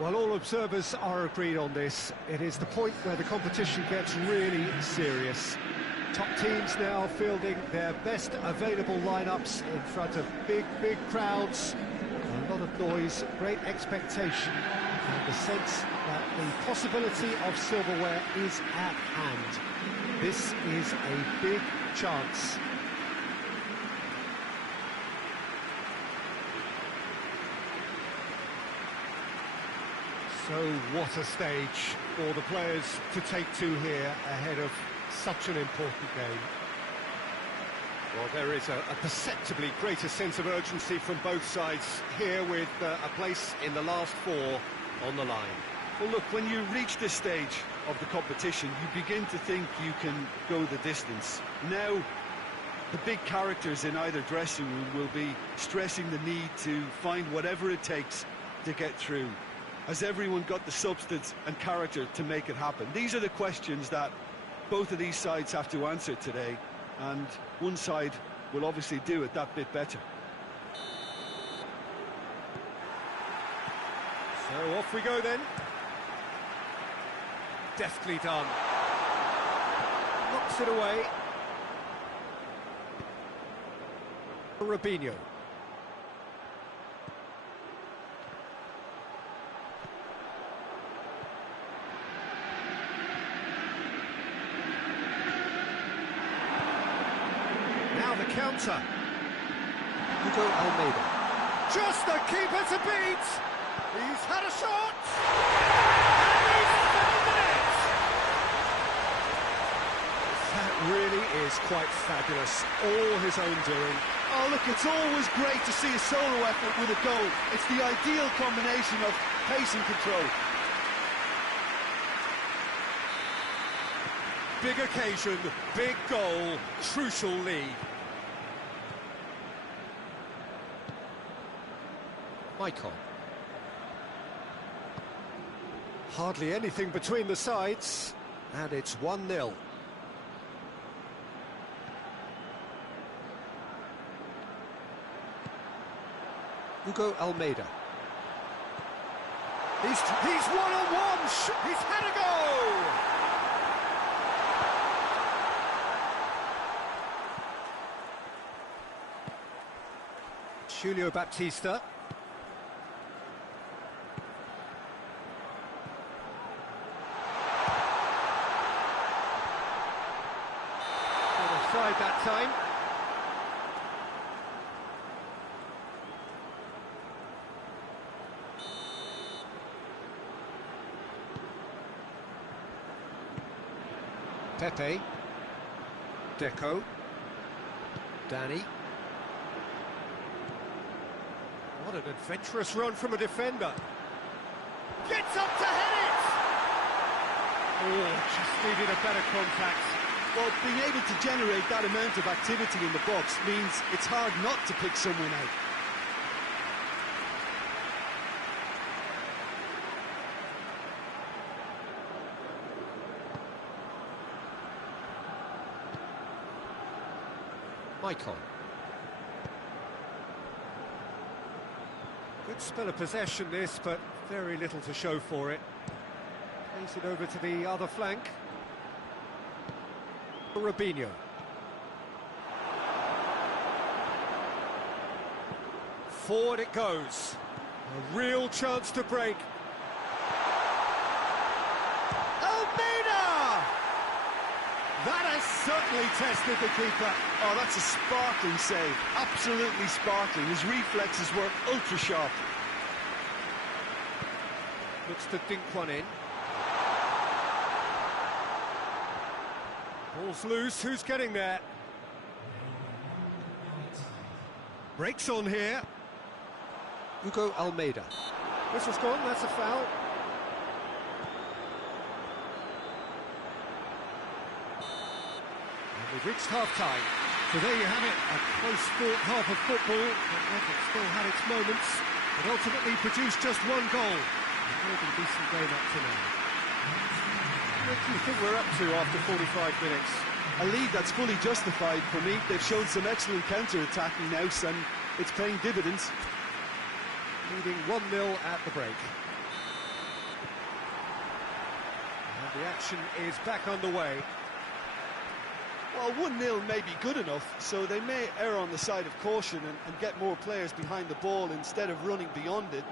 Well, all observers are agreed on this. It is the point where the competition gets really serious. Top teams now fielding their best available lineups in front of big crowds. A lot of noise, great expectation, and the sense that the possibility of silverware is at hand. This is a big chance. So what a stage for the players to take to here ahead of such an important game. Well, there is a perceptibly greater sense of urgency from both sides here with a place in the last four on the line. Well, look, when you reach this stage of the competition, you begin to think you can go the distance. Now, the big characters in either dressing room will be stressing the need to find whatever it takes to get through. Has everyone got the substance and character to make it happen? These are the questions that both of these sides have to answer today, and one side will obviously do it that bit better. So off we go then. Deftly done. Knocks it away. Robinho. Now the counter. Hugo Almeida. Just the keeper to beat. He's had a shot. And he's found the net. That really is quite fabulous. All his own doing. Oh, look, it's always great to see a solo effort with a goal. It's the ideal combination of pace and control. Big occasion, big goal, crucial lead. Michael. Hardly anything between the sides, and it's 1-0. Hugo Almeida. He's one-on-one. He's had a go. Julio Baptista. Offside that time. Pepe. Deco. Danny. What an adventurous run from a defender. Gets up to head it! Oh, just needed a better contact. Well, being able to generate that amount of activity in the box means it's hard not to pick someone out. Michael. Good spell of possession this, but very little to show for it. Plays it over to the other flank. Robinho. Forward it goes. A real chance to break. Almeida! That has certainly tested the keeper. Oh, that's a sparkling save. Absolutely sparkling. His reflexes were ultra sharp. Looks to dink one in. Ball's loose, who's getting there? Breaks on here. Hugo Almeida. Whistle's gone, that's a foul. And we've reached half-time. So there you have it, a close-fought half of football, but it still had its moments. It ultimately produced just one goal. A really decent game up to now. What do you think we're up to after 45 minutes? A lead that's fully justified for me. They've shown some excellent counter-attacking now, and it's paying dividends. Leading 1-0 at the break. The action is back underway. Well, 1-0 may be good enough, so they may err on the side of caution and get more players behind the ball instead of running beyond it.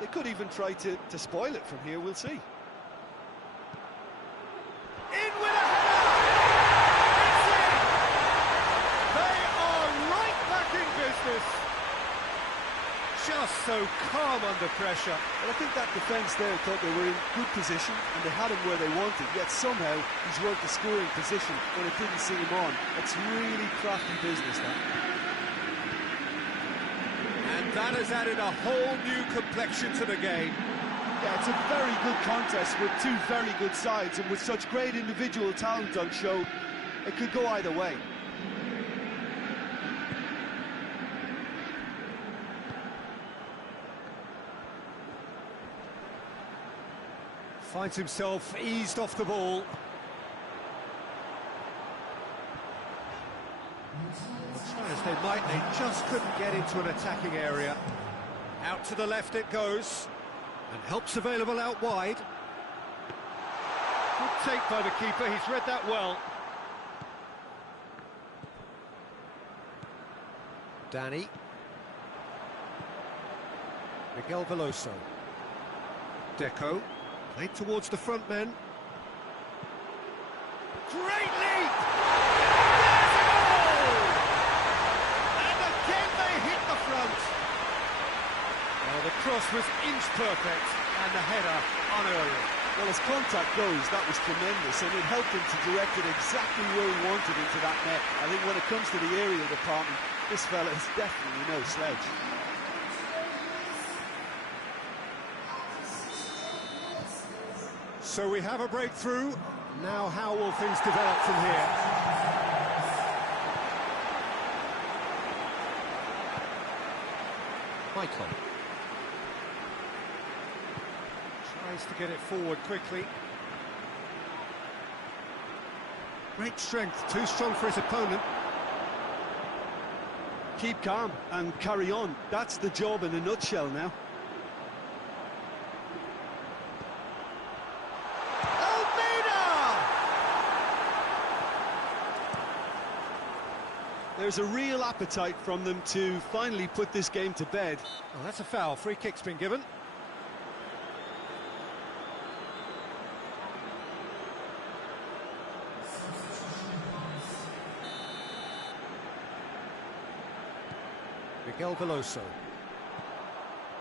They could even try to spoil it from here, we'll see. In with a header! It's in! They are right back in business. Just so calm under pressure. Well, I think that defence there thought they were in good position and they had him where they wanted, yet somehow he's worked the scoring position when it didn't see him on. It's really crafty business, that. And that has added a whole new complexion to the game. Yeah, it's a very good contest with two very good sides, and with such great individual talent on show, it could go either way. Finds himself eased off the ball. Try as they might, they just couldn't get into an attacking area. Out to the left it goes, and help's available out wide. Good take by the keeper, he's read that well. Danny. Miguel Veloso. Deco. Played towards the front men. Great leap! There's a goal! And again they hit the front. Well, the cross was inch perfect, and the header unerring. Well, as contact goes, that was tremendous, and it helped him to direct it exactly where he wanted into that net. I think when it comes to the aerial department, this fella is definitely no sledge. So we have a breakthrough. Now how will things develop from here? Michael. Tries to get it forward quickly. Great strength, too strong for his opponent. Keep calm and carry on. That's the job in a nutshell now. There's a real appetite from them to finally put this game to bed. Well, that's a foul. Free kick's been given. Miguel Veloso.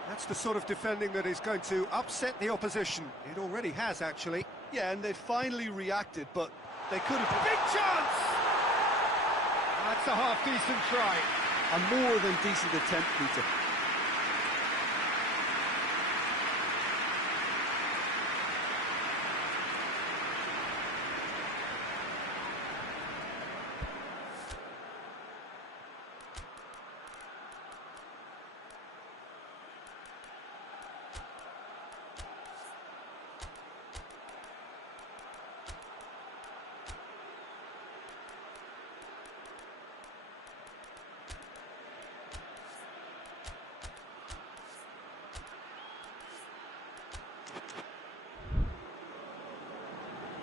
That's the sort of defending that is going to upset the opposition. It already has, actually. Yeah, and they finally reacted, but they could have... Big chance! That's a half-decent try. A more than decent attempt, Peter.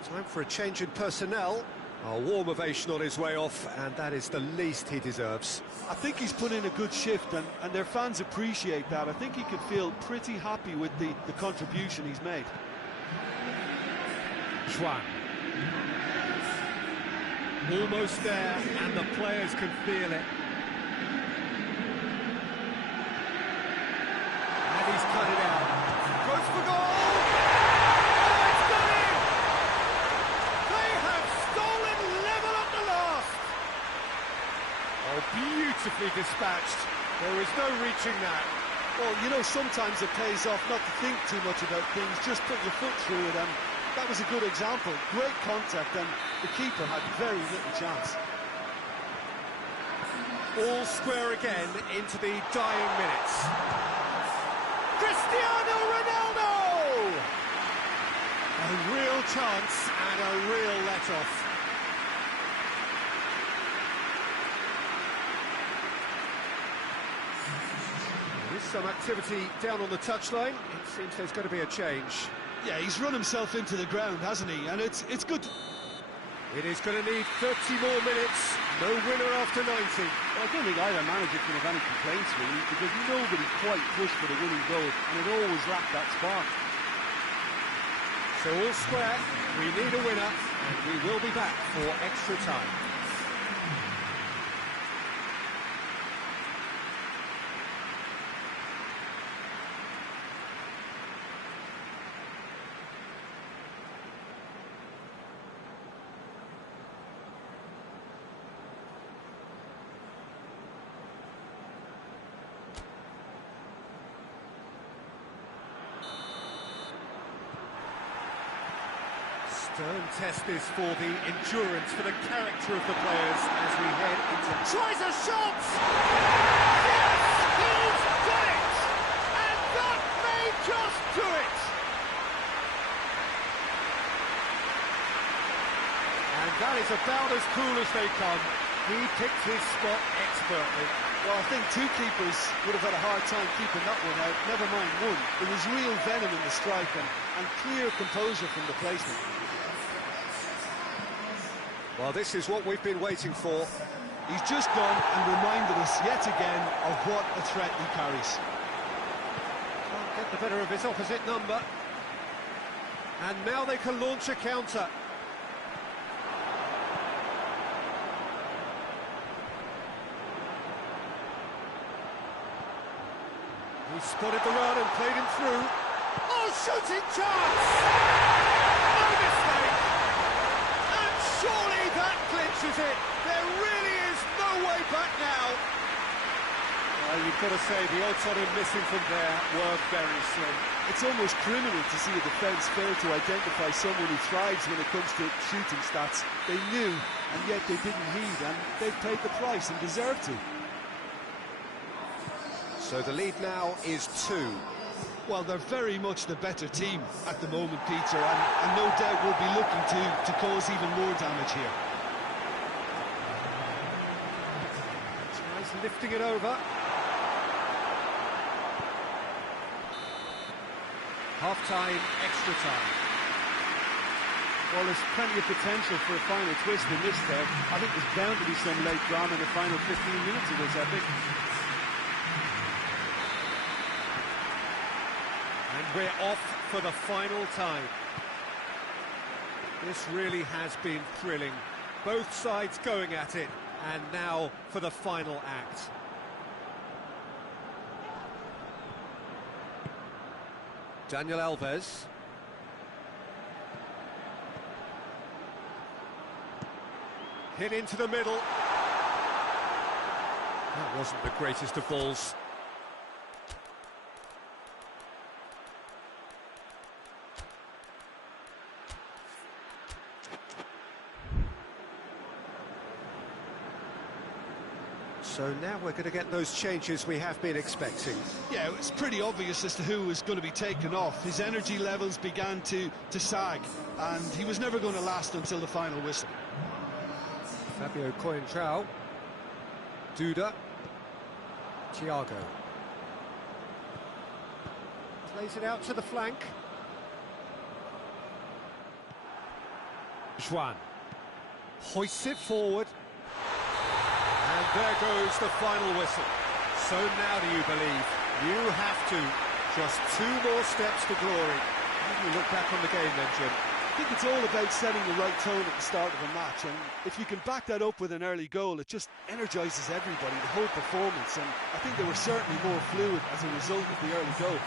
Time for a change in personnel. A warm ovation on his way off, and that is the least he deserves. I think he's put in a good shift, and their fans appreciate that. I think he could feel pretty happy with the contribution he's made. Schwan. Almost there, and the players can feel it. And he's cut it out. Goes for goal! Beautifully dispatched. There is no reaching that. Well, you know, sometimes it pays off not to think too much about things, just put your foot through it, and that was a good example. Great contact, and the keeper had very little chance. All square again into the dying minutes. Cristiano Ronaldo! A real chance and a real let-off. Some activity down on the touchline. It seems there's going to be a change. Yeah, he's run himself into the ground, hasn't he? And it's good. It is going to need 30 more minutes. No winner after 90. Well, I don't think either manager can have any complaints, really, because nobody quite pushed for the winning goal, and it always lacked that spark. So all square, we need a winner, and we will be back for extra time. Stern test this for the endurance, for the character of the players as we head into... Tries a shot! Yes! He's done it! And that may just do it! And that is about as cool as they come. He picked his spot expertly. Well, I think two keepers would have had a hard time keeping that one out, never mind one. There was real venom in the strike and clear composure from the placement. Well, this is what we've been waiting for. He's just gone and reminded us yet again of what a threat he carries. Can't get the better of his opposite number. And now they can launch a counter. He spotted the run and played him through. Oh, shooting chance! No mistake! And surely that clinches it. There really is no way back now. Well, you've got to say, the odds on him missing from there were very slim. It's almost criminal to see a defence fail to identify someone who thrives when it comes to shooting stats. They knew, and yet they didn't heed, and they've paid the price and deserve to. So the lead now is 2. Well, they're very much the better team at the moment, Peter, and no doubt will be looking to cause even more damage here. Tries lifting it over. Half-time, extra time. Well, there's plenty of potential for a final twist in this third. I think there's bound to be some late drama in the final 15 minutes of this epic. And we're off for the final time. This really has been thrilling. Both sides going at it, and now for the final act. Daniel Alves. Hit into the middle. That wasn't the greatest of balls. So now we're going to get those changes we have been expecting. Yeah, it's pretty obvious as to who was going to be taken off. His energy levels began to sag, and he was never going to last until the final whistle. Fabio Coentrao. Duda. Thiago. Plays it out to the flank. Juan. Hoists it forward. And there goes the final whistle. So now do you believe? You have to. Just 2 more steps to glory. How do you look back on the game then, Jim? I think it's all about setting the right tone at the start of a match, and if you can back that up with an early goal, it just energises everybody, the whole performance, and I think they were certainly more fluid as a result of the early goal.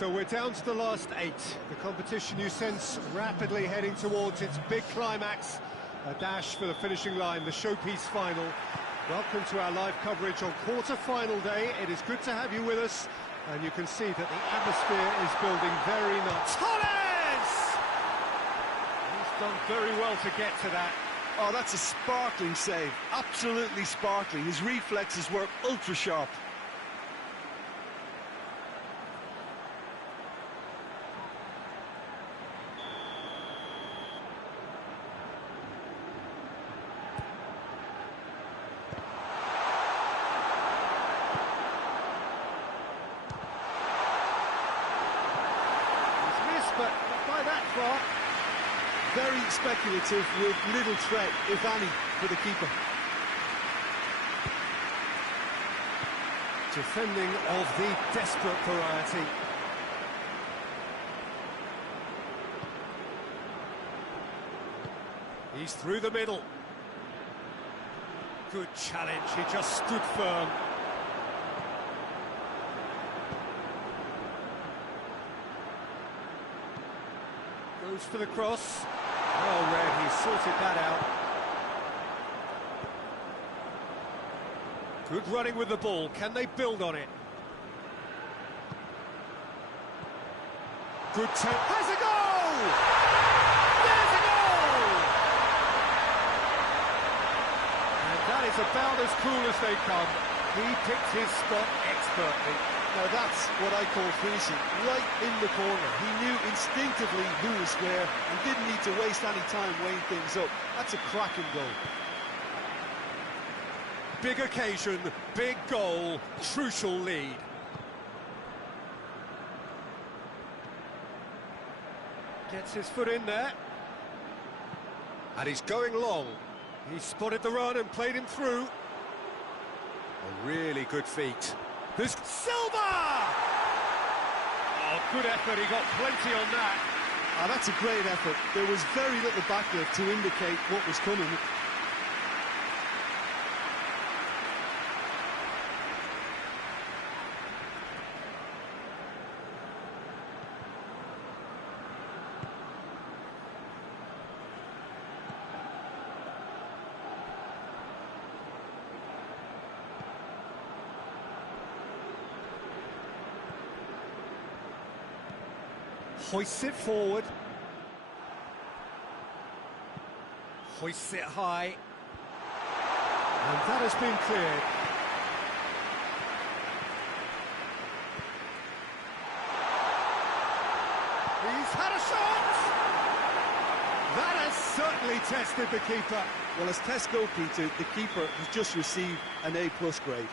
So we're down to the last 8. The competition, you sense, rapidly heading towards its big climax. A dash for the finishing line, the showpiece final. Welcome to our live coverage on quarter-final day. It is good to have you with us, and you can see that the atmosphere is building very nice. Torres! He's done very well to get to that. Oh, that's a sparkling save. Absolutely sparkling. His reflexes work ultra-sharp. But by that far, very speculative with little threat, if any, for the keeper. Defending of the desperate variety. He's through the middle. Good challenge, he just stood firm. Goes for the cross. Well read, he sorted that out. Good running with the ball. Can they build on it? Good take. Has a goal! There's a goal! And that is about as cool as they come. He picked his spot expertly. Now that's what I call finishing, right in the corner. He knew instinctively who was where and didn't need to waste any time weighing things up. That's a cracking goal. Big occasion, big goal, crucial lead. Gets his foot in there. And he's going long. He spotted the run and played him through. A really good feat. There's Silva! Oh, good effort, he got plenty on that. Ah, that's a great effort. There was very little backlift to indicate what was coming. Hoists it forward. Hoists it high. And that has been cleared. He's had a shot! That has certainly tested the keeper. Well, as tests go, Peter, the keeper has just received an A+ grade.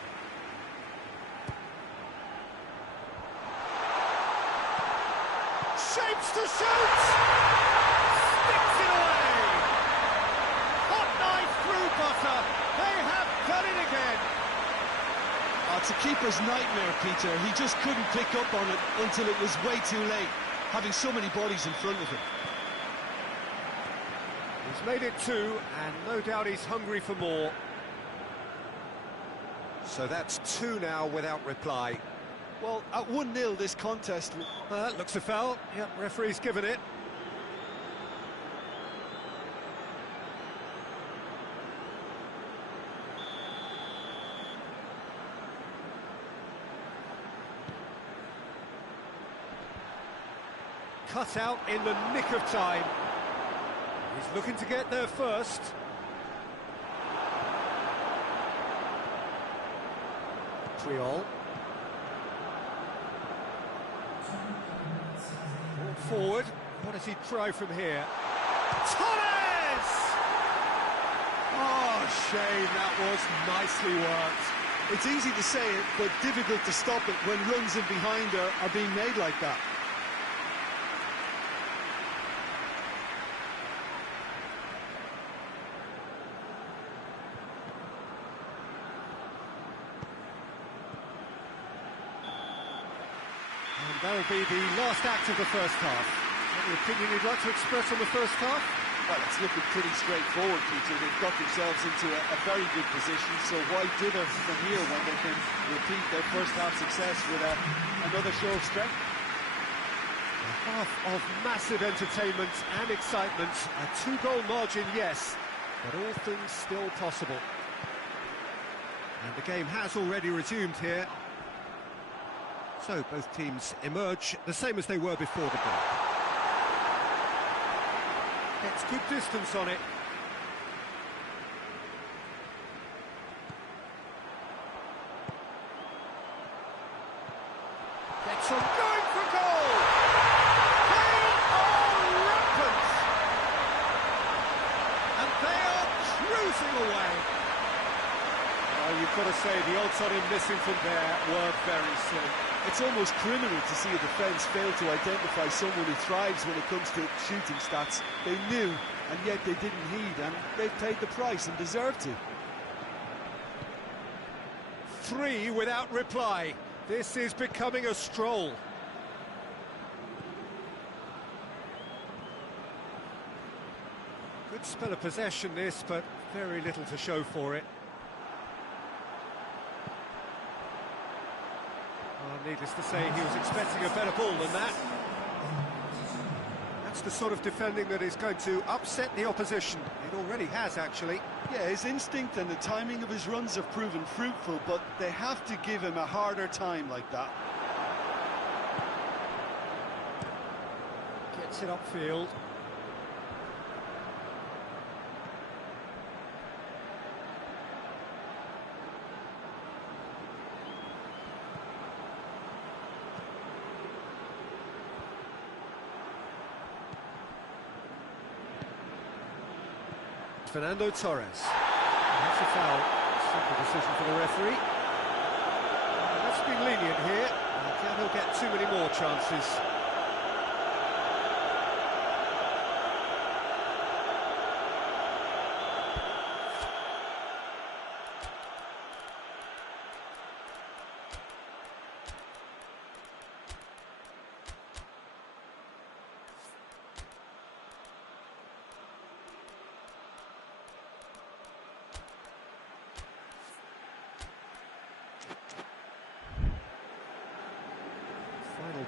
Shapes to shoot! Sticks it away! Hot knife through butter. They have done it again. Oh, it's a keeper's nightmare, Peter. He just couldn't pick up on it until it was way too late, having so many bodies in front of him. He's made it 2, and no doubt he's hungry for more. So that's 2 now without reply. Well, at 1-0 this contest... Looks a foul. Yep, referee's given it. Cut out in the nick of time. He's looking to get there first. Triol. Forward. What does he try from here? Torres! Oh, shame, that was nicely worked. It's easy to say it, but difficult to stop it when runs in behind are being made like that. That'll be the last act of the first half. Any opinion you'd like to express on the first half? Well, it's looking pretty straightforward, Peter. They've got themselves into a very good position, so why dither from here when they can repeat their first half success with another show of strength? Half of massive entertainment and excitement. A two-goal margin, yes, but all things still possible. And the game has already resumed here. So both teams emerge the same as they were before the break. Gets good distance on it. Gets on, going for goal! They are rampant! And they are cruising away. Well, you've got to say the odds on him missing from there were very slim. It's almost criminal to see a defence fail to identify someone who thrives when it comes to shooting stats. They knew, and yet they didn't heed, and they've paid the price and deserve to. 3 without reply. This is becoming a stroll. Good spell of possession this, but very little to show for it. Needless to say, he was expecting a better ball than that. That's the sort of defending that is going to upset the opposition. It already has, actually. Yeah, his instinct and the timing of his runs have proven fruitful, but they have to give him a harder time like that. Gets it upfield. Fernando Torres. That's a foul. Simple decision for the referee. That's been lenient here. I doubt he'll get too many more chances.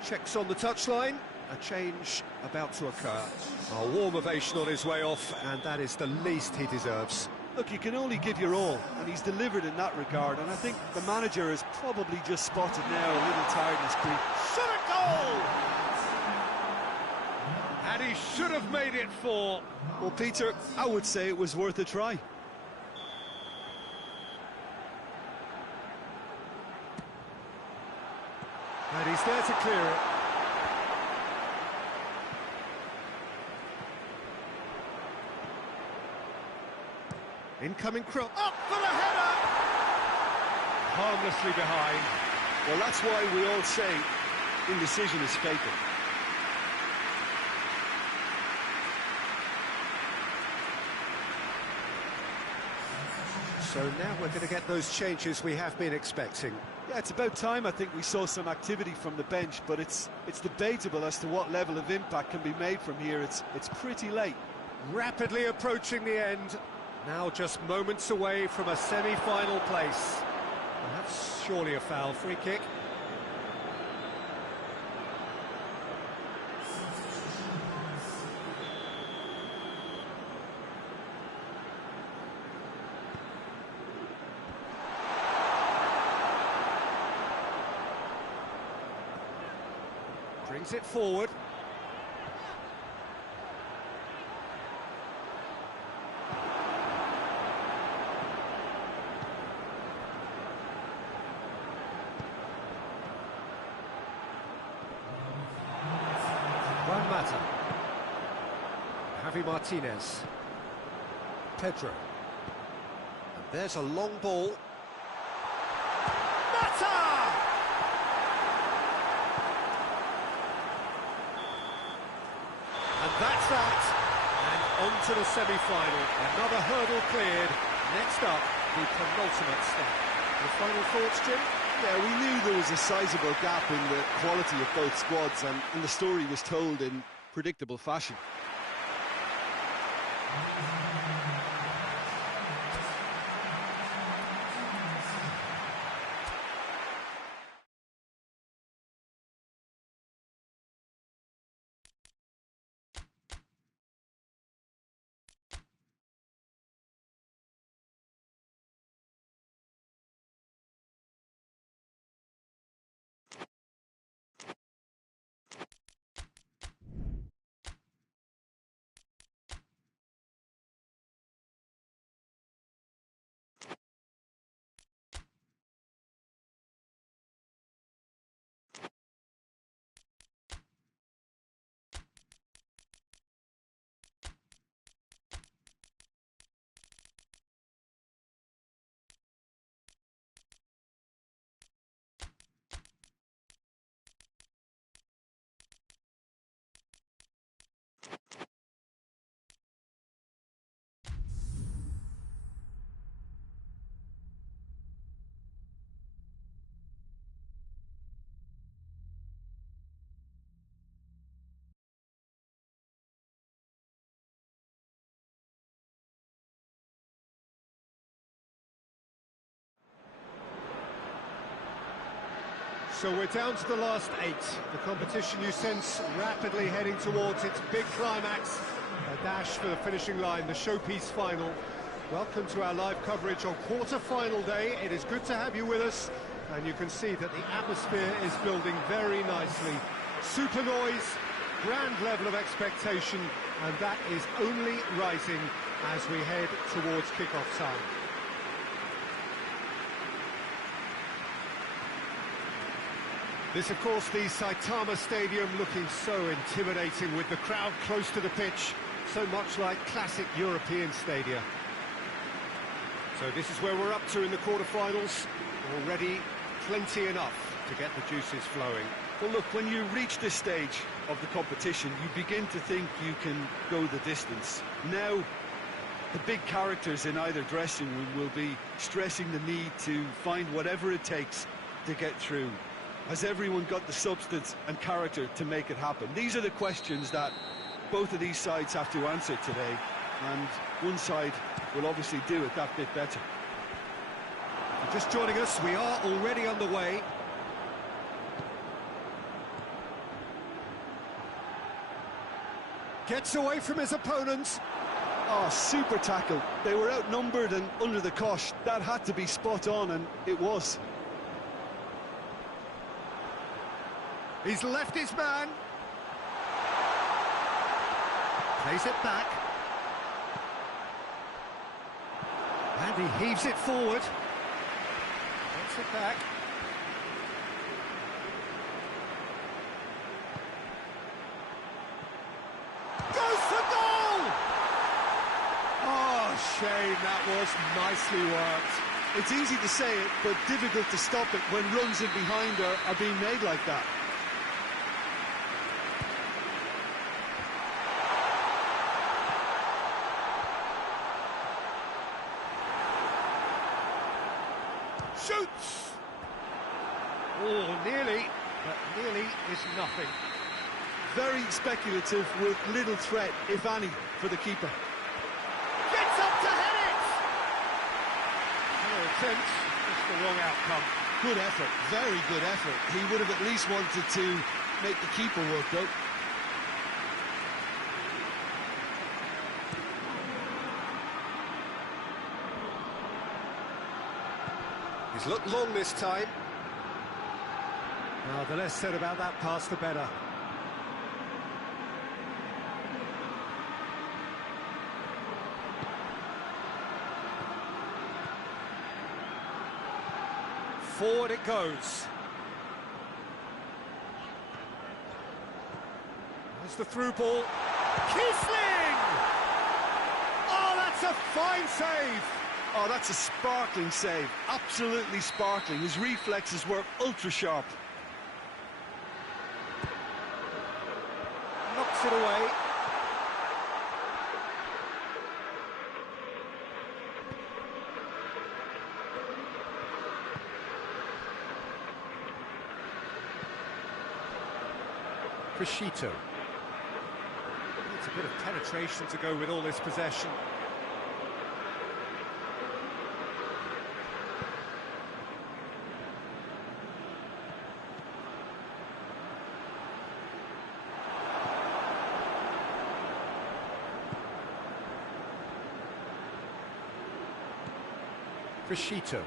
Checks on the touchline, a change about to occur. A warm ovation on his way off, and that is the least he deserves. Look, you can only give your all, and he's delivered in that regard, and I think the manager has probably just spotted now a little tiredness creep. Shot a goal! And he should have made it 4. Well, Peter, I would say it was worth a try. And he's there to clear it. Incoming cross. Up for the header! Harmlessly behind. Well, that's why we all say indecision is fatal. So now we're going to get those changes we have been expecting. Yeah, it's about time I think we saw some activity from the bench, but it's debatable as to what level of impact can be made from here. It's pretty late. Rapidly approaching the end. Now just moments away from a semi-final place. And that's surely a foul. Free kick. Brings it forward. Juan Mata. Javi Martinez. Pedro. And there's a long ball. Mata! And that's that, and on to the semi-final. Another hurdle cleared. Next up, the penultimate step. Your final thoughts, Jim? Yeah, we knew there was a sizable gap in the quality of both squads, and the story was told in predictable fashion. So we're down to the last 8. The competition you sense rapidly heading towards its big climax. A dash for the finishing line, the showpiece final. Welcome to our live coverage on quarter-final day. It is good to have you with us, and you can see that the atmosphere is building very nicely. Super noise, grand level of expectation, and that is only rising as we head towards kick-off time. This, of course, the Saitama Stadium, looking so intimidating with the crowd close to the pitch, so much like classic European stadia. So this is where we're up to in the quarterfinals. Already plenty enough to get the juices flowing. Well, look, when you reach this stage of the competition, you begin to think you can go the distance. Now, the big characters in either dressing room will be stressing the need to find whatever it takes to get through. Has everyone got the substance and character to make it happen? These are the questions that both of these sides have to answer today, and one side will obviously do it that bit better. Just joining us, we are already underway. Gets away from his opponents. Oh, super tackle. They were outnumbered and under the cosh. That had to be spot on, and it was. He's left his man. Plays it back. And he heaves it forward. Gets it back. Goes for goal! Oh, shame, that was nicely worked. It's easy to say it, but difficult to stop it when runs in behind are being made like that. Shoots! Oh, nearly, but nearly is nothing. Very speculative with little threat, if any, for the keeper. Gets up to head it! No attempt, just the wrong outcome. Good effort, very good effort. He would have at least wanted to make the keeper work, though. He's looked long this time. Well, the less said about that pass, the better. Forward it goes. There's the through ball. Kisling! Oh, that's a fine save! Oh, that's a sparkling save. Absolutely sparkling. His reflexes were ultra-sharp. Knocks it away. Crescito. Needs a bit of penetration to go with all this possession. Crescito.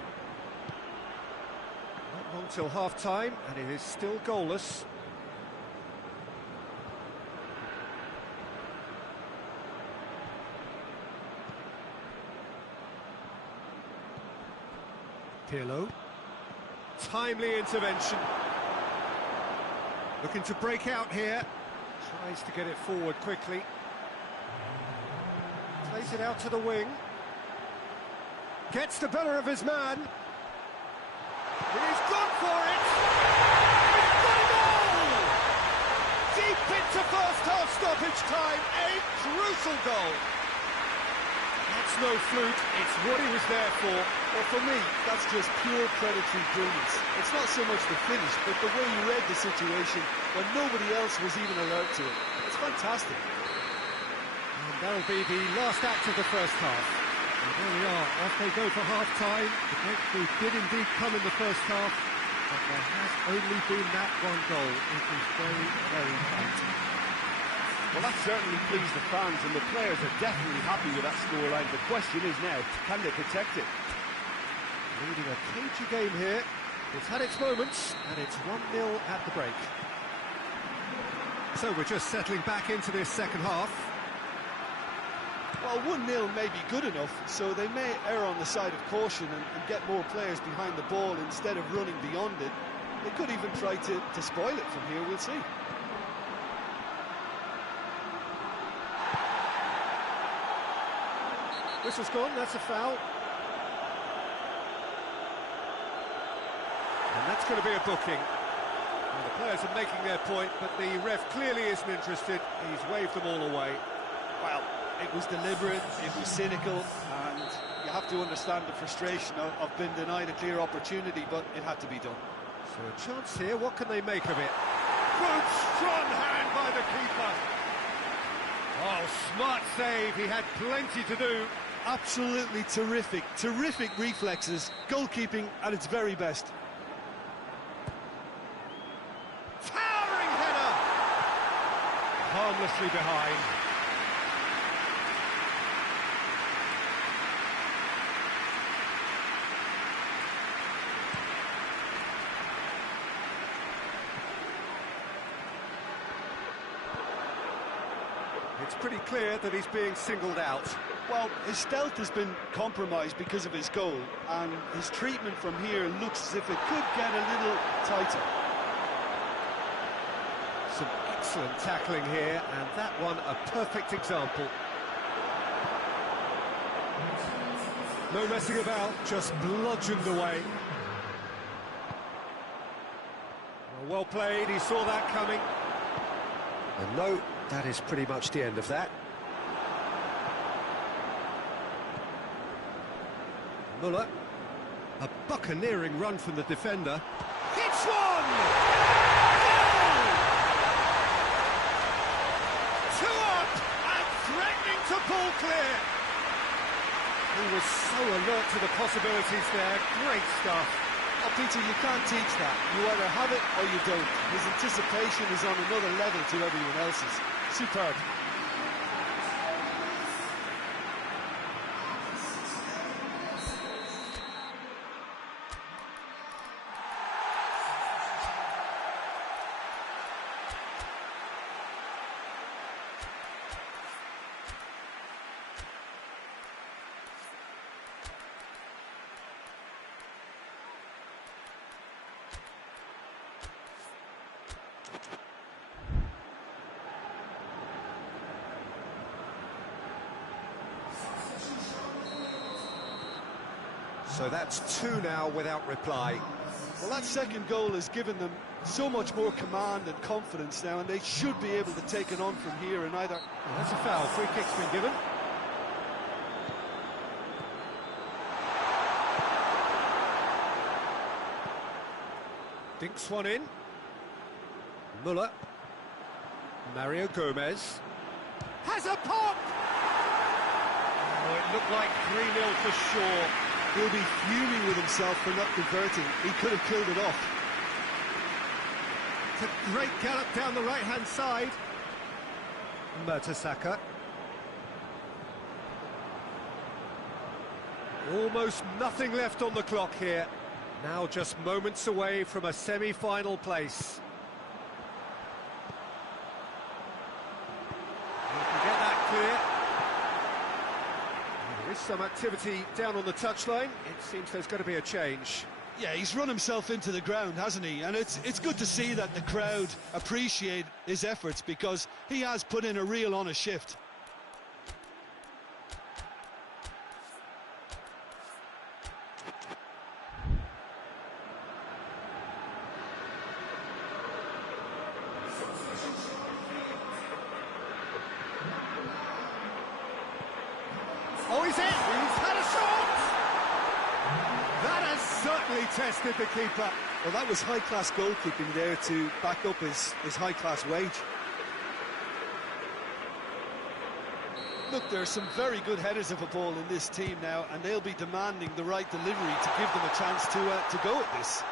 Not long till half-time, and it is still goalless. Pirlo. Timely intervention. Looking to break out here. Tries to get it forward quickly. Plays it out to the wing. Gets the better of his man. He's gone for it! He's got a goal! Deep into first-half stoppage time, a crucial goal. That's no fluke, it's what he was there for. Well, for me, that's just pure predatory brilliance. It's not so much the finish, but the way he read the situation when nobody else was even alert to it. It's fantastic. And that'll be the last act of the first half. And there we are, off they go for half-time. The breakthrough did indeed come in the first half. but there has only been that one goal. It is very, very tight. Well, that certainly pleased the fans, and the players are definitely happy with that scoreline. The question is now, can they protect it? Leading a cagey game here. It's had its moments, and it's 1-0 at the break. So we're just settling back into this second half. Well, 1-0 may be good enough, so they may err on the side of caution and get more players behind the ball instead of running beyond it. They could even try to spoil it from here, we'll see. Whistle's gone, that's a foul. And that's going to be a booking. Well, the players are making their point, but the ref clearly isn't interested. He's waved them all away. Well, it was deliberate, it was cynical, and you have to understand the frustration of being denied a clear opportunity, but it had to be done. So a chance here, what can they make of it? Good, strong hand by the keeper. Oh, smart save, he had plenty to do. Absolutely terrific reflexes, goalkeeping at its very best. Towering header! Harmlessly behind. It's pretty clear that he's being singled out. Well, his stealth has been compromised because of his goal, and his treatment from here looks as if it could get a little tighter. Some excellent tackling here, and that one a perfect example. No messing about, just bludgeoned away. Well played, he saw that coming. And no, that is pretty much the end of that. Muller, a buccaneering run from the defender. Hits one! Goal! 2 up and threatening to pull clear. He was so alert to the possibilities there. Great stuff. Oh, Peter, you can't teach that. You either have it or you don't. His anticipation is on another level to everyone else's. Superb. So that's 2 now without reply. Well, that second goal has given them so much more command and confidence now, and they should be able to take it on from here and either... Well, that's a foul. Free kick's been given. Dinks one in. Muller. Mario Gomez. Has a pop! Oh, it looked like 3-0 for sure. He'll be fuming with himself for not converting. He could have killed it off. It's a great gallop down the right-hand side. Mertesacker. Almost nothing left on the clock here. Now just moments away from a semi-final place. You can get that clear. There is some activity down on the touchline. It seems there's going to be a change. Yeah, he's run himself into the ground, hasn't he? And it's good to see that the crowd appreciate his efforts, because he has put in a real honest shift. Oh, he's in! He's had a shot! That has certainly tested the keeper. Well, that was high-class goalkeeping there to back up his high-class wage. Look, there are some very good headers of a ball in this team now, and they'll be demanding the right delivery to give them a chance to go at this.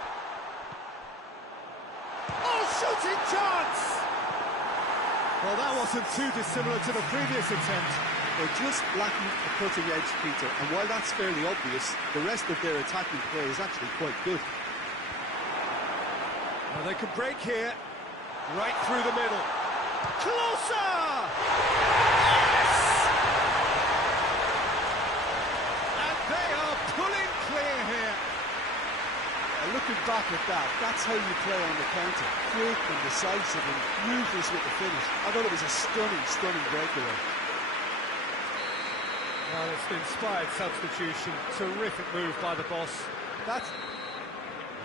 shooting chance! Well, that wasn't too dissimilar to the previous attempt. They're just lacking a cutting edge, Peter, and while that's fairly obvious, the rest of their attacking play is actually quite good. Well, they could break here, right through the middle. Closer! Yes! And they are pulling clear here. Looking back at that, that's how you play on the counter. Quick and decisive and ruthless with the finish. I thought it was a stunning, stunning breakaway. Well, it's an inspired substitution. Terrific move by the boss. That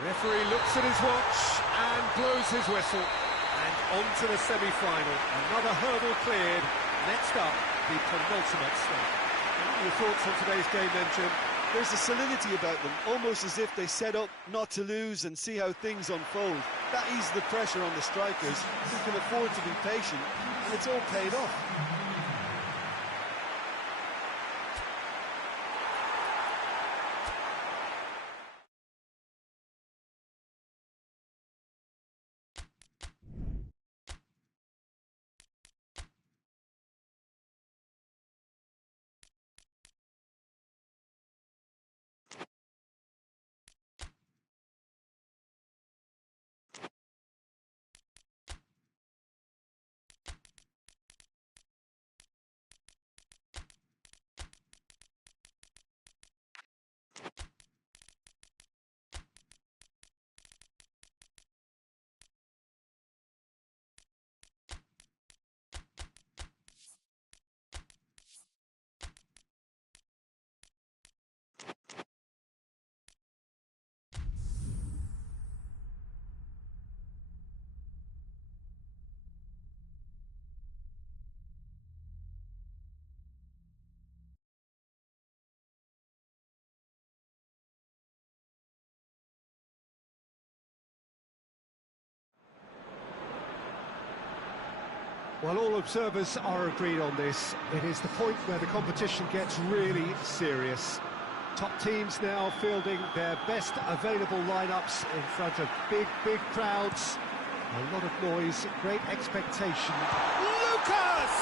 referee looks at his watch and blows his whistle. And on to the semi-final. Another hurdle cleared. Next up, the penultimate step. Your thoughts on today's game then, Jim? There's a solidity about them, almost as if they set up not to lose and see how things unfold. That eases the pressure on the strikers, who can afford to be patient, and it's all paid off. Well, all observers are agreed on this. It is the point where the competition gets really serious. Top teams now fielding their best available lineups in front of big, big crowds. A lot of noise, great expectation. Lucas!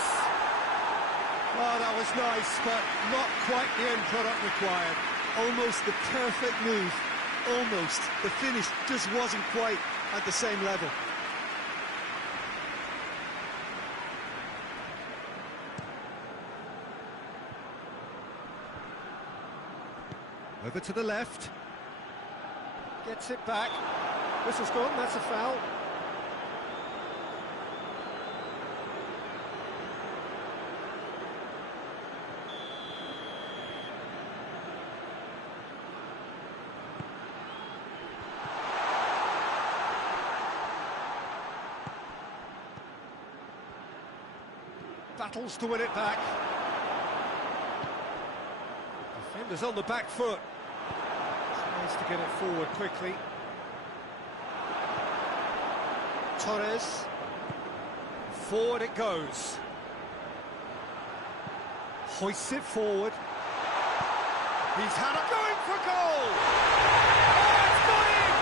Oh, that was nice, but not quite the end product required. Almost the perfect move. Almost. The finish just wasn't quite at the same level. Over to the left. Gets it back. Whistle's gone, that's a foul. Battles to win it back. Defenders on the back foot. Tries to get it forward quickly. Torres. Forward it goes. Hoists it forward. He's had it going for goal! Oh, it's got in!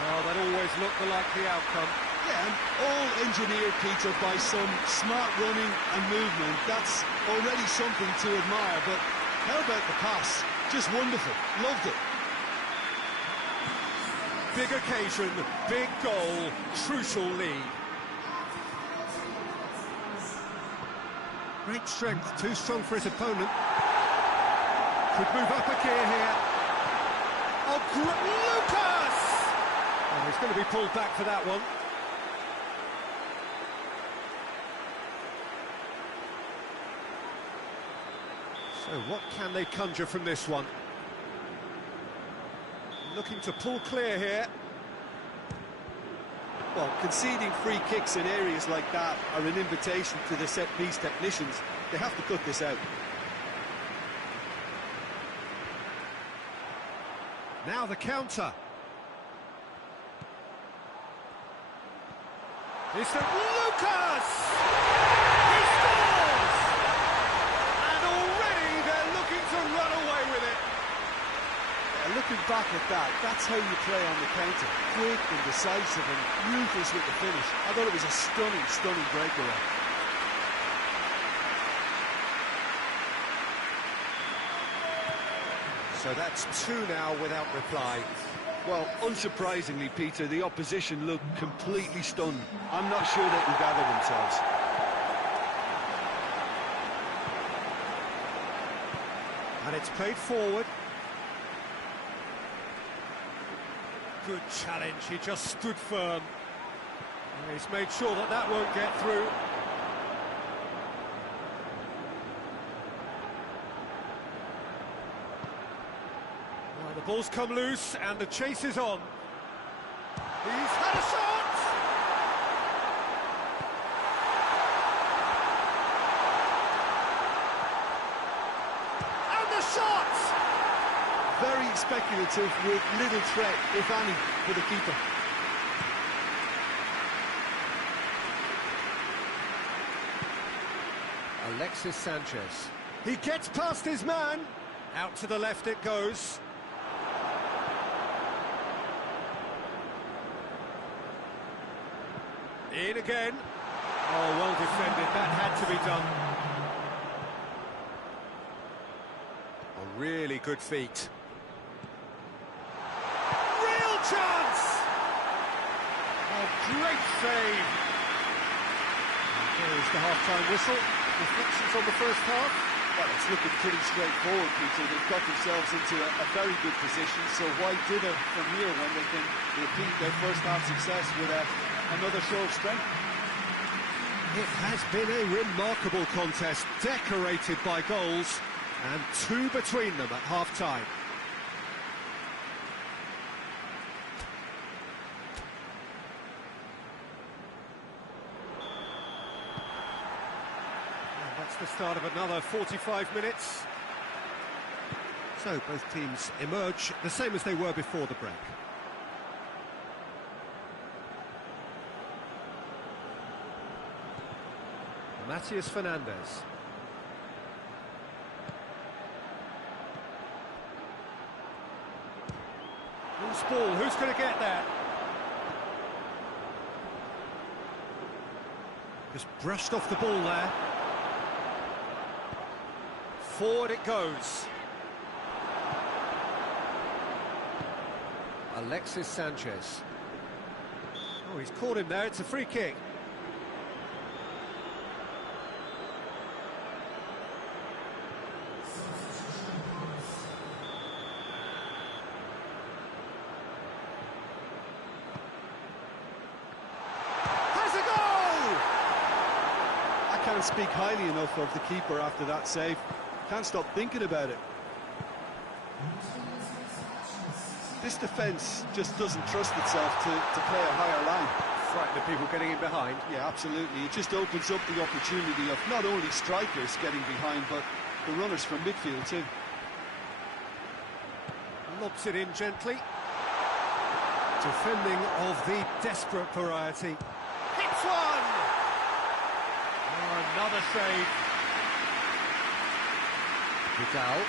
Well, that always looked the likely outcome. Yeah, and all engineered, Peter, by some smart running and movement. That's already something to admire, but how about the pass? Just wonderful. Loved it. Big occasion, big goal, crucial lead. Great strength, too strong for his opponent. Could move up a gear here. Oh, Lucas! Oh, he's going to be pulled back for that one. So what can they conjure from this one? Looking to pull clear here. Well, conceding free kicks in areas like that are an invitation to the set-piece technicians. They have to cut this out. Now the counter. It's the Lucas! He scores! And already they're looking to run away with it. Looking back at that, that's how you play on the counter. Quick and decisive and ruthless with the finish. I thought it was a stunning, stunning breakaway. So that's two now without reply. Well, unsurprisingly, Peter, the opposition look completely stunned. I'm not sure they can gather themselves. And it's played forward. Good challenge, he just stood firm. And he's made sure that that won't get through. Well, the ball's come loose and the chase is on. He's had a shot! And the shot! Very speculative with little threat, if any, for the keeper. Alexis Sanchez. He gets past his man. Out to the left it goes. In again. Oh, well defended. That had to be done. A really good feat. Real chance! A great save. And there is the half-time whistle. Reflections on the first half? Well, it's looking pretty straightforward, Peter. They've got themselves into a very good position, so why dither from here when they can repeat their first half success with another show of strength? It has been a remarkable contest, decorated by goals, and two between them at half-time. That's the start of another 45 minutes. So both teams emerge the same as they were before the break. Matías Fernandez. Loose ball, who's going to get that? Just brushed off the ball there. Forward it goes. Alexis Sanchez. Oh, he's caught him there, it's a free kick. Has a goal! I can't speak highly enough of the keeper after that save. Can't stop thinking about it. This defence just doesn't trust itself to play a higher line. Frighten the people getting in behind. Yeah, absolutely. It just opens up the opportunity of not only strikers getting behind, but the runners from midfield too. Lobs it in gently. Defending of the desperate variety. Hits one! Oh, another save. Vidal.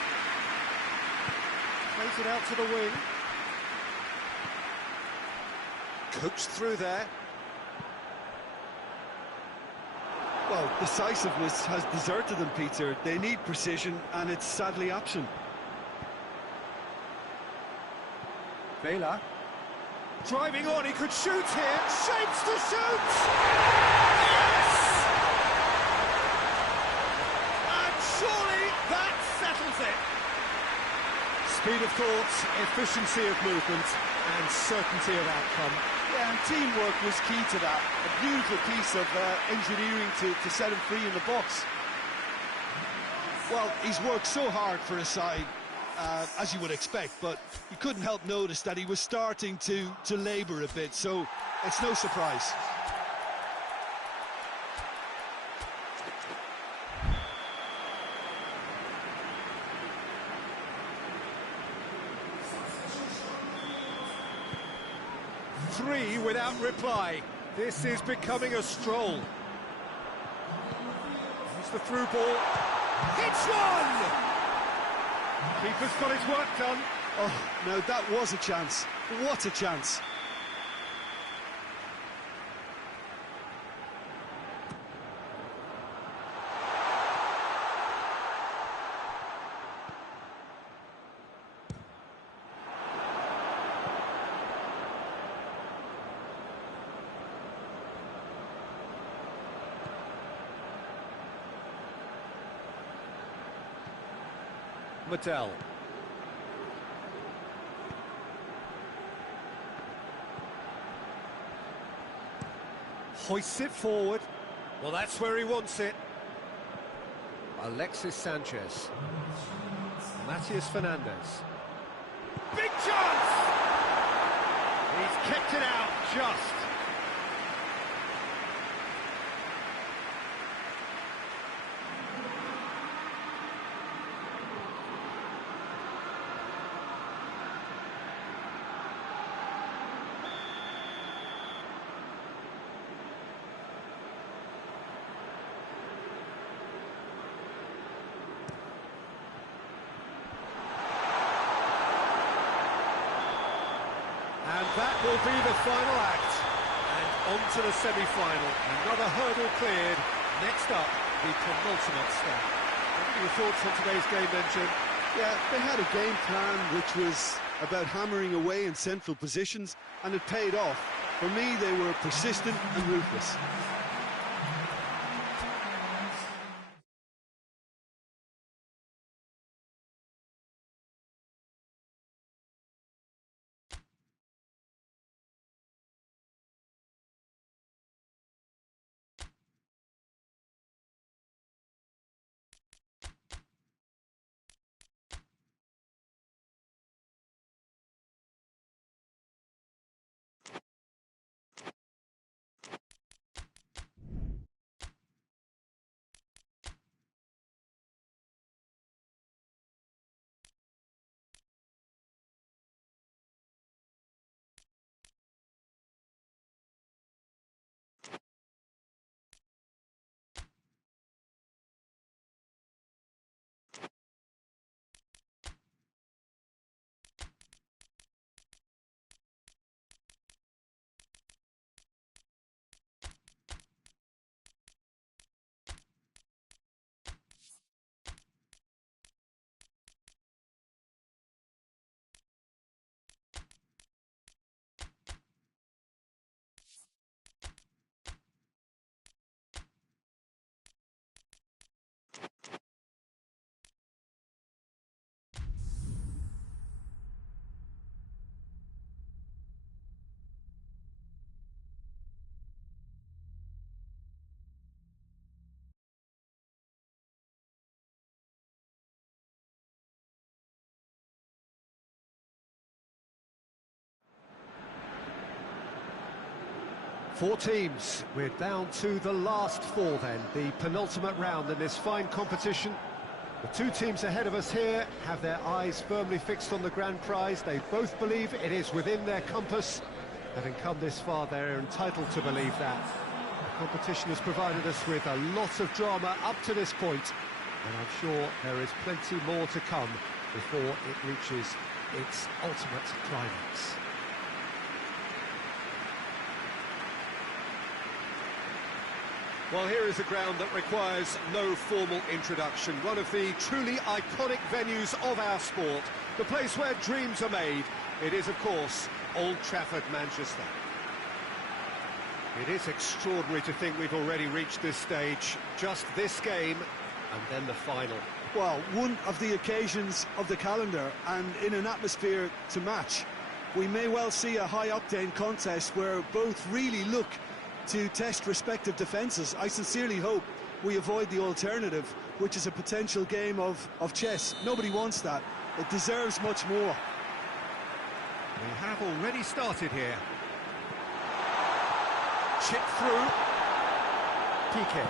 Plays it out to the wing. Coached through there. Well, decisiveness has deserted them, Peter. They need precision, and it's sadly absent. Vela. Driving on, he could shoot here. Shapes to shoot! Yes! And surely that settles it. Speed of thought, efficiency of movement, and certainty of outcome. Yeah, and teamwork was key to that. A beautiful piece of engineering to set him free in the box. Well, he's worked so hard for his side, as you would expect, but you couldn't help notice that he was starting to labour a bit, so it's no surprise. Three without reply. This is becoming a stroll. Here's the through ball. Hits one! Keeper's got his work done. Oh, now that was a chance. What a chance. Mattel. Hoists it forward. Well, that's where he wants it. Alexis Sanchez. Matias Fernandez. Big chance! He's kicked it out just. And that will be the final act. And on to the semi-final. Another hurdle cleared. Next up, the penultimate step. What are your thoughts on today's game then, Jim? Yeah, they had a game plan which was about hammering away in central positions, and it paid off. For me, they were persistent and ruthless. Four teams. We're down to the last four then, the penultimate round in this fine competition. The two teams ahead of us here have their eyes firmly fixed on the grand prize. They both believe it is within their compass. Having come this far, they're entitled to believe that. The competition has provided us with a lot of drama up to this point, and I'm sure there is plenty more to come before it reaches its ultimate climax. Well, here is a ground that requires no formal introduction. One of the truly iconic venues of our sport. The place where dreams are made. It is, of course, Old Trafford, Manchester. It is extraordinary to think we've already reached this stage. Just this game, and then the final. Well, one of the occasions of the calendar, and in an atmosphere to match. We may well see a high-octane contest where both really look to test respective defences. I sincerely hope we avoid the alternative, which is a potential game of chess. Nobody wants that. It deserves much more. We have already started here. Chip through. Piqué.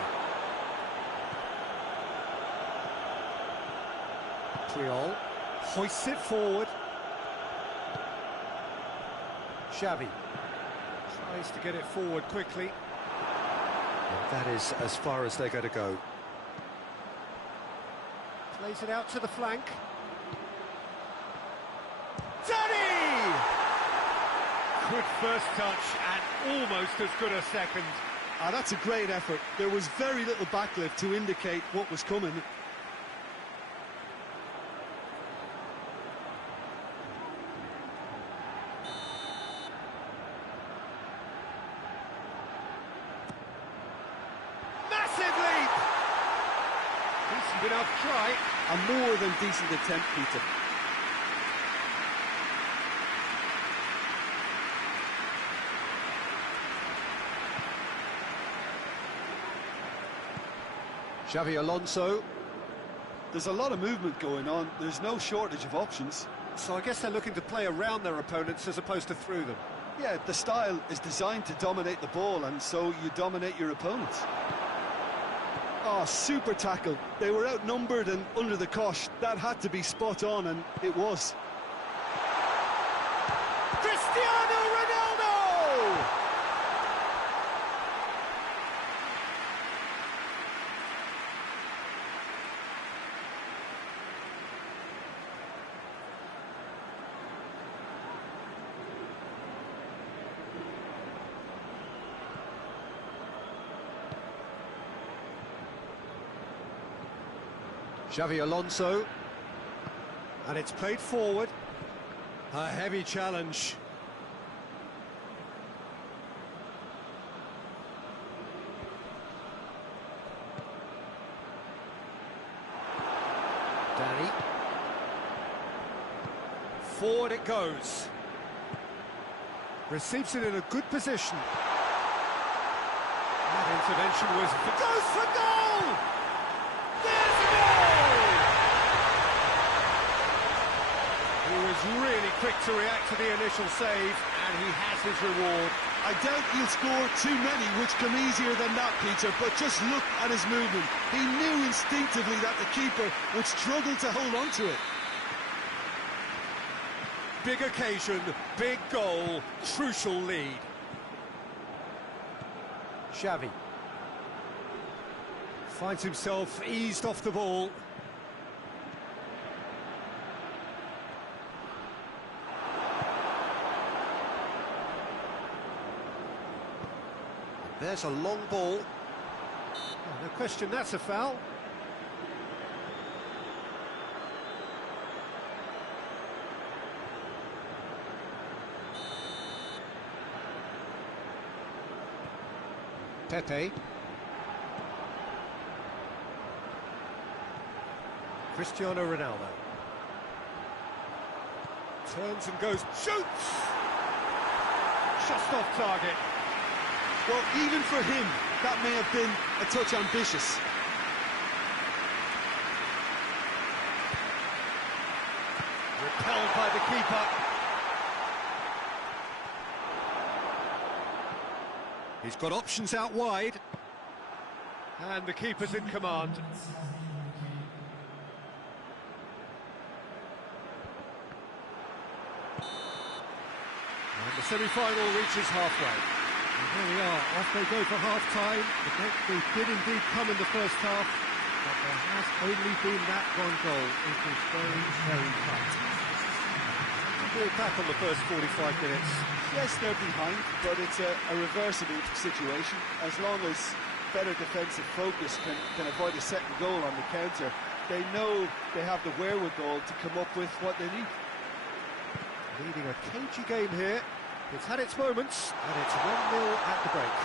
Triol hoists it forward. Xavi tries to get it forward quickly. And that is as far as they're going to go. Plays it out to the flank. Good first touch and almost as good a second. That's a great effort. There was very little backlift to indicate what was coming. Massive leap! Decent enough try. A more than decent attempt, Peter. Xavi Alonso. There's a lot of movement going on. There's no shortage of options. So I guess they're looking to play around their opponents as opposed to through them. Yeah, the style is designed to dominate the ball, and so you dominate your opponents. Oh, super tackle. They were outnumbered and under the cosh. That had to be spot on, and it was. Cristiano Ronaldo! Xavi Alonso, and it's played forward. A heavy challenge. Danny. Forward it goes. Receives it in a good position. That intervention was... Goes for goal! There's a goal! He was really quick to react to the initial save, and he has his reward. I doubt he'll score too many, which come easier than that, Peter, but just look at his movement. He knew instinctively that the keeper would struggle to hold on to it. Big occasion, big goal, crucial lead. Xavi finds himself eased off the ball. There's a long ball. Oh, no question, that's a foul. Pepe. Cristiano Ronaldo. Turns and goes, shoots! Just off target. Well, even for him, that may have been a touch ambitious. Repelled by the keeper. He's got options out wide. And the keeper's in command. And the semi-final reaches halfway. And here we are, off they go for half-time. The breakthrough did indeed come in the first half, but there has only been that one goal. It was very, very tight. We'll back on the first 45 minutes. Yes, they're behind, but it's a reversible situation. As long as better defensive focus can avoid a second goal on the counter, they know they have the wherewithal to come up with what they need. Leading a cagey game here. It's had its moments, and it's 1-0 at the break.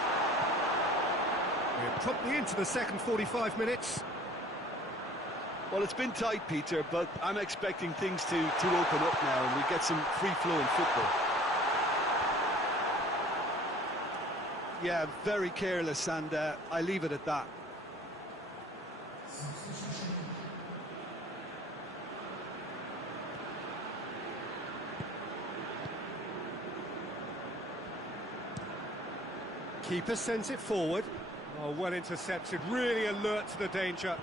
We're promptly into the second 45 minutes. Well, it's been tight, Peter, but I'm expecting things to open up now and we get some free-flowing football. Yeah, very careless, and I leave it at that. Keeper sends it forward. Oh, well intercepted, really alert to the danger.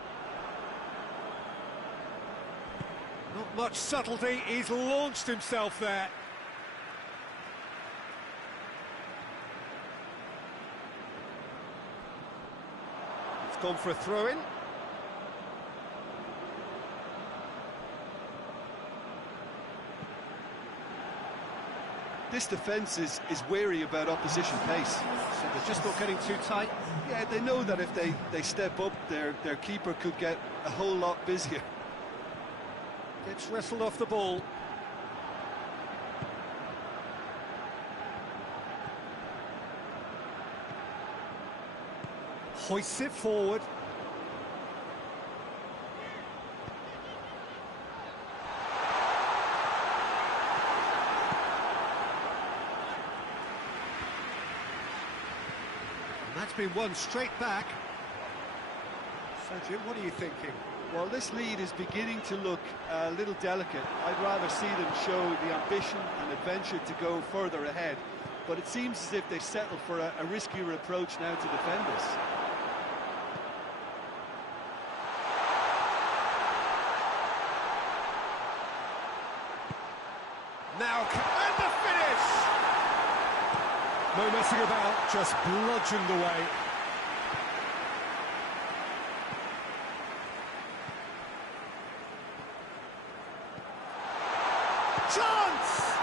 Not much subtlety, he's launched himself there. It's gone for a throw-in. This defence is wary about opposition pace. So they're just not getting too tight. Yeah, they know that if they step up, their keeper could get a whole lot busier. Gets wrestled off the ball. Hoists it forward. And that's been won straight back. So, Jim, what are you thinking? Well, this lead is beginning to look a little delicate. I'd rather see them show the ambition and adventure to go further ahead. But it seems as if they settle for a riskier approach now to defend this. Now, and the finish! No messing about, just bludgeoned away. Chance!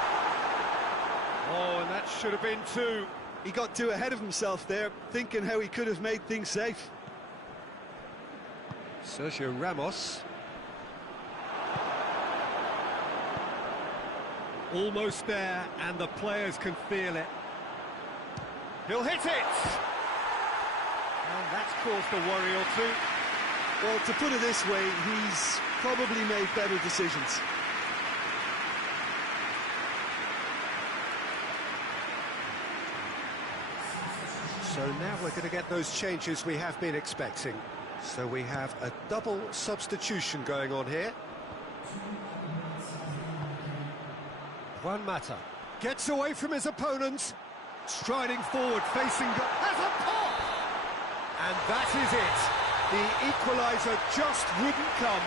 Oh, and that should have been two. He got too ahead of himself there, thinking how he could have made things safe. Sergio Ramos. Almost there, and the players can feel it. He'll hit it! And that's caused a worry or two. Well, to put it this way, he's probably made better decisions. So now we're going to get those changes we have been expecting. So we have a double substitution going on here. Juan Mata gets away from his opponents, striding forward, facing has a pop! And that is it. The equaliser just wouldn't come.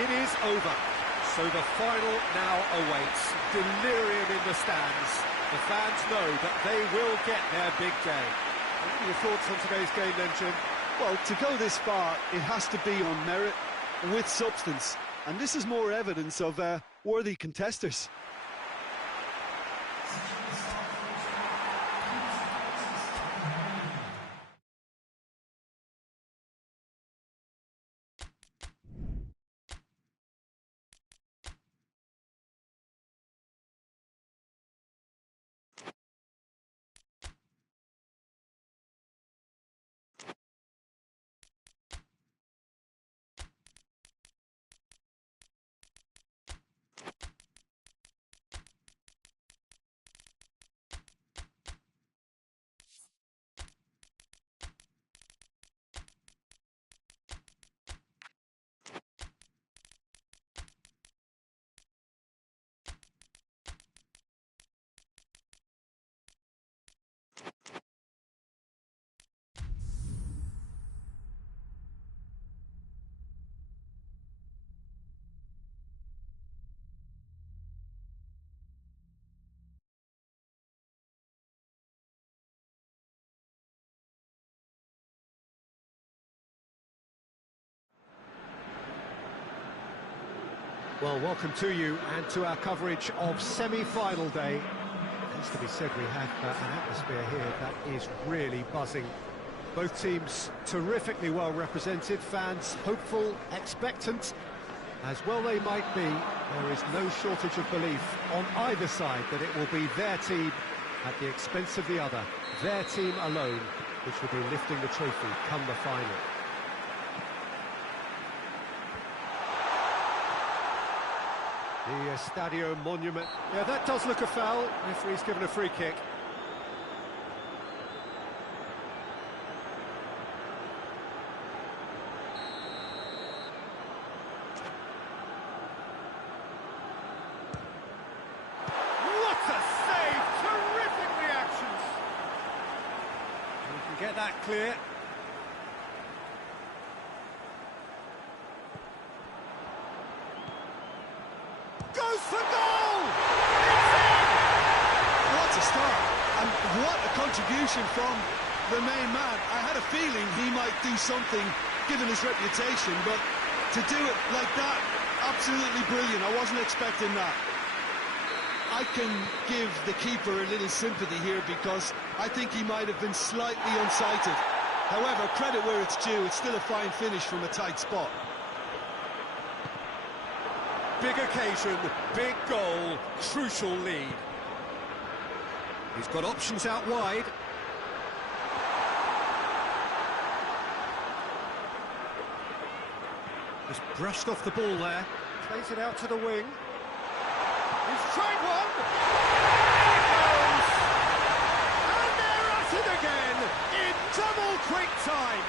It is over. So the final now awaits. Delirium in the stands. The fans know that they will get their big day. What are your thoughts on today's game then, Jim? Well, to go this far, it has to be on merit, with substance. And this is more evidence of worthy contesters. Well, welcome to you and to our coverage of semi-final day. It has to be said, we have an atmosphere here that is really buzzing. Both teams terrifically well represented, fans hopeful, expectant. As well they might be, there is no shortage of belief on either side that it will be their team at the expense of the other, their team alone, which will be lifting the trophy come the final. The Estadio Monument. Yeah, that does look a foul. Referee's given a free kick. What a save! Terrific reactions! We can get that clear. Goes for goal! What a start, and what a contribution from the main man. I had a feeling he might do something, given his reputation, but to do it like that, absolutely brilliant. I wasn't expecting that. I can give the keeper a little sympathy here because I think he might have been slightly unsighted. However, credit where it's due, it's still a fine finish from a tight spot. Big occasion, big goal, crucial lead. He's got options out wide. Just brushed off the ball there. Plays it out to the wing. He's tried one! And they're at it again in double quick time.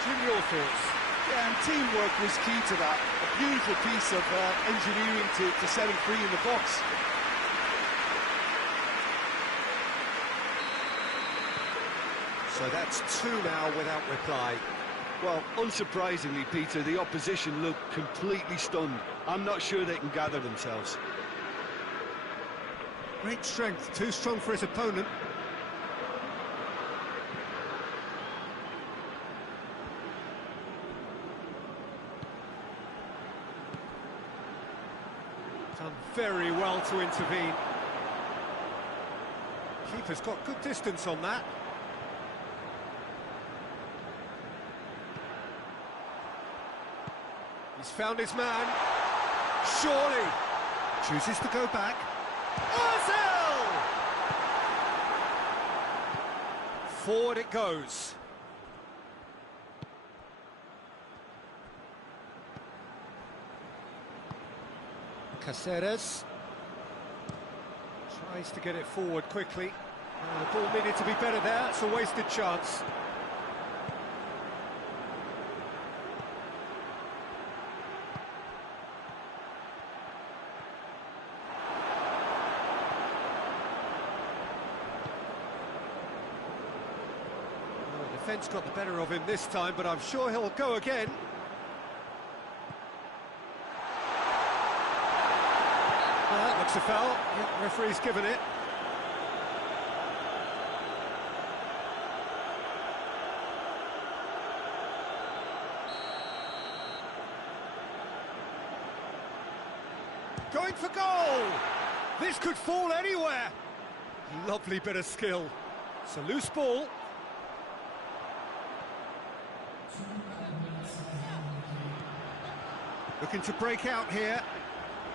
Jim, your thoughts? Yeah, and teamwork was key to that. A beautiful piece of engineering to set him free in the box. So that's two now without reply. Well, unsurprisingly, Peter, the opposition look completely stunned. I'm not sure they can gather themselves. Great strength, too strong for his opponent. Done very well to intervene. Keeper's got good distance on that. He's found his man. Surely. Chooses to go back. Ozil! Forward it goes. Caceres tries to get it forward quickly. The ball needed to be better there. It's a wasted chance. Defence got the better of him this time, but I'm sure he'll go again. That looks a foul. Yeah, referee's given it. Going for goal! This could fall anywhere! Lovely bit of skill. It's a loose ball. Looking to break out here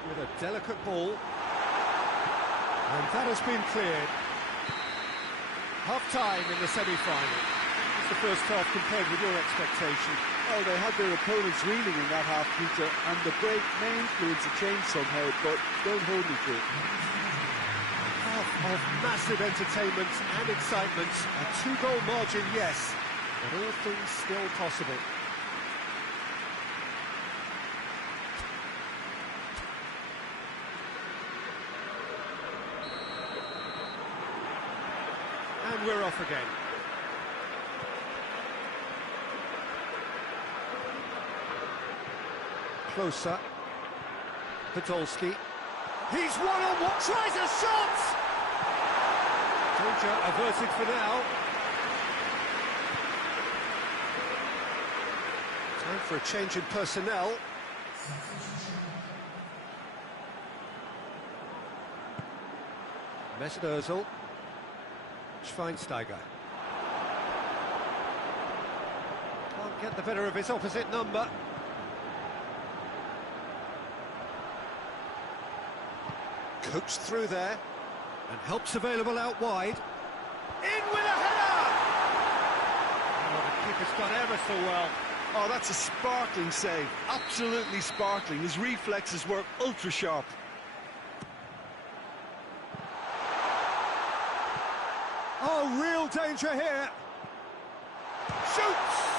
with a delicate ball. And that has been cleared. Half-time in the semi-final. What's the first half compared with your expectation? Oh, they had their opponents reeling in that half, Peter, and the break may influence a change somehow, but don't hold me to it. Half of massive entertainment and excitement. A two-goal margin, yes, but all things still possible. And we're off again. Closer. Podolski. He's one-on-one, tries a shot! Danger averted for now. Time for a change in personnel. Mesut Ozil. Schweinsteiger. Can't get the better of his opposite number. Coaxed through there, and helps available out wide. In with a header! Oh, the keeper's done ever so well. Oh, that's a sparkling save. Absolutely sparkling. His reflexes were ultra-sharp. Oh, real danger here. Shoots!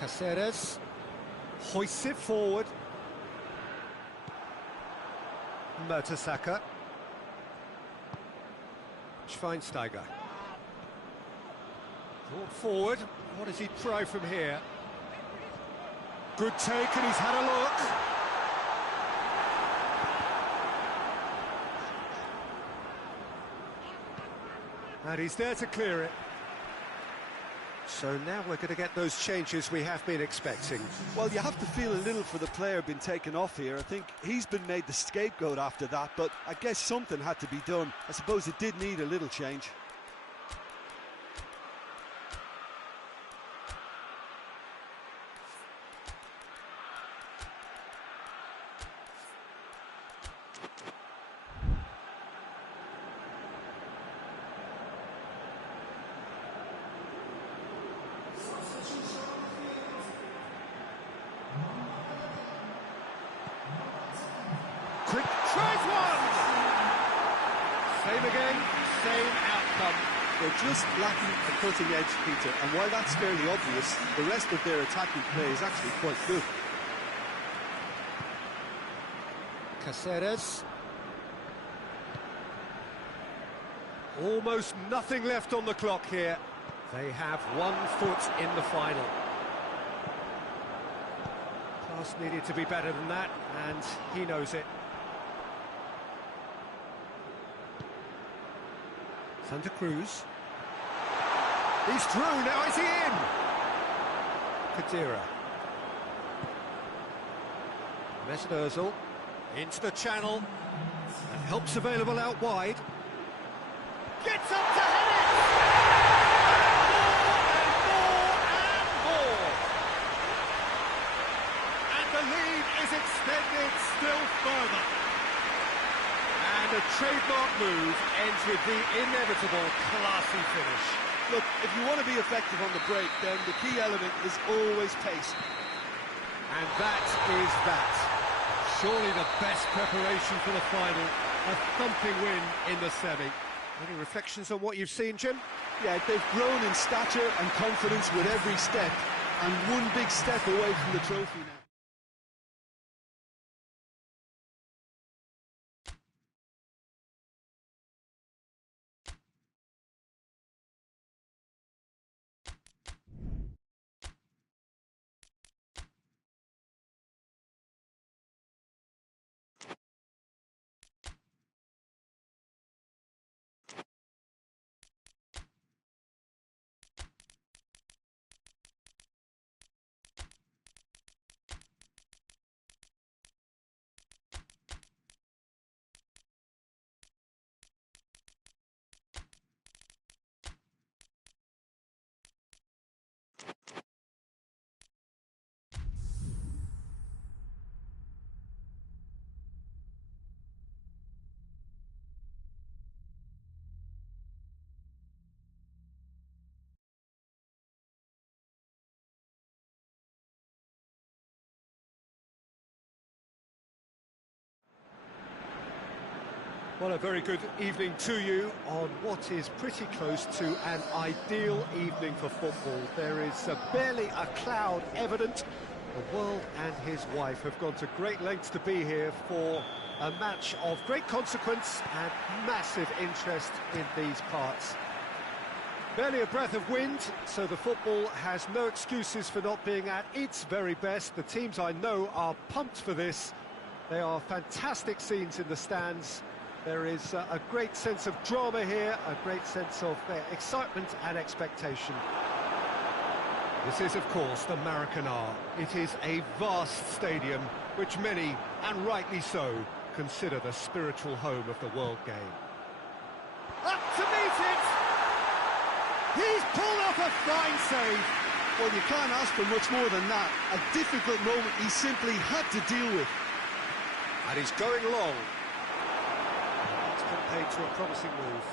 Caceres hoists it forward. Mertesacker. Schweinsteiger. Brought forward. What does he try from here? Good take, and he's had a look. And he's there to clear it. So now we're going to get those changes we have been expecting. Well, you have to feel a little for the player being taken off here. I think he's been made the scapegoat after that, but I guess something had to be done. I suppose it did need a little change. Quick, tries one! Same again, same outcome. They're just lacking a cutting edge, Peter, and while that's fairly obvious, the rest of their attacking play is actually quite good. Caceres. Almost nothing left on the clock here. They have 1 foot in the final. Pass needed to be better than that, and he knows it. Santa Cruz. He's through, now is he in? Kadira. Mesut Ozil into the channel, and help's available out wide. Gets up to head it! More. And the lead is extended still further. And a trademark move ends with the inevitable classy finish. Look, if you want to be effective on the break, then the key element is always pace. And that is that. Surely the best preparation for the final. A thumping win in the semi. Any reflections on what you've seen, Jim? Yeah, they've grown in stature and confidence with every step, and one big step away from the trophy now. Well, a very good evening to you on what is pretty close to an ideal evening for football. There is barely a cloud evident. The world and his wife have gone to great lengths to be here for a match of great consequence and massive interest in these parts. Barely a breath of wind, so the football has no excuses for not being at its very best. The teams I know are pumped for this. They are fantastic scenes in the stands. There is a great sense of drama here, a great sense of excitement and expectation. This is, of course, the Maracanã. It is a vast stadium, which many, and rightly so, consider the spiritual home of the world game. Up to meet it! He's pulled off a fine save. Well, you can't ask for much more than that. A difficult moment he simply had to deal with. And he's going long. Paid to a promising move.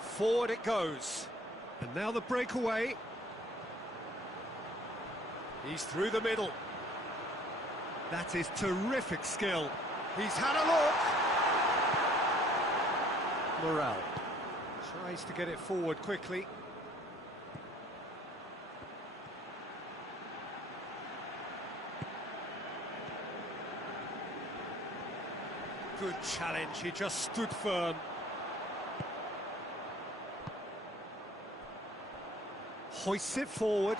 Forward it goes. And now the breakaway. He's through the middle. That is terrific skill. He's had a look. Morel. Tries to get it forward quickly. Good challenge, he just stood firm. Hoists it forward.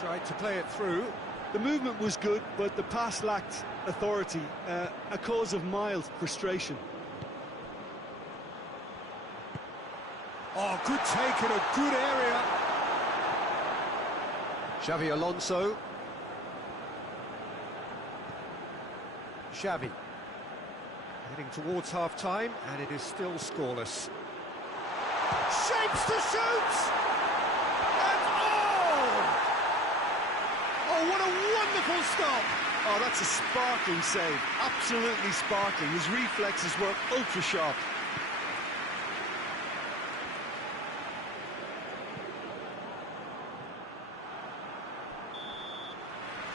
Tried to play it through. The movement was good, but the pass lacked authority, a cause of mild frustration. Oh, good take in a good area. Xavi Alonso. Xavi. Heading towards half-time, and it is still scoreless. Shapes to shoot! And oh, what a wonderful stop! Oh, that's a sparkling save. Absolutely sparkling. His reflexes were ultra-sharp.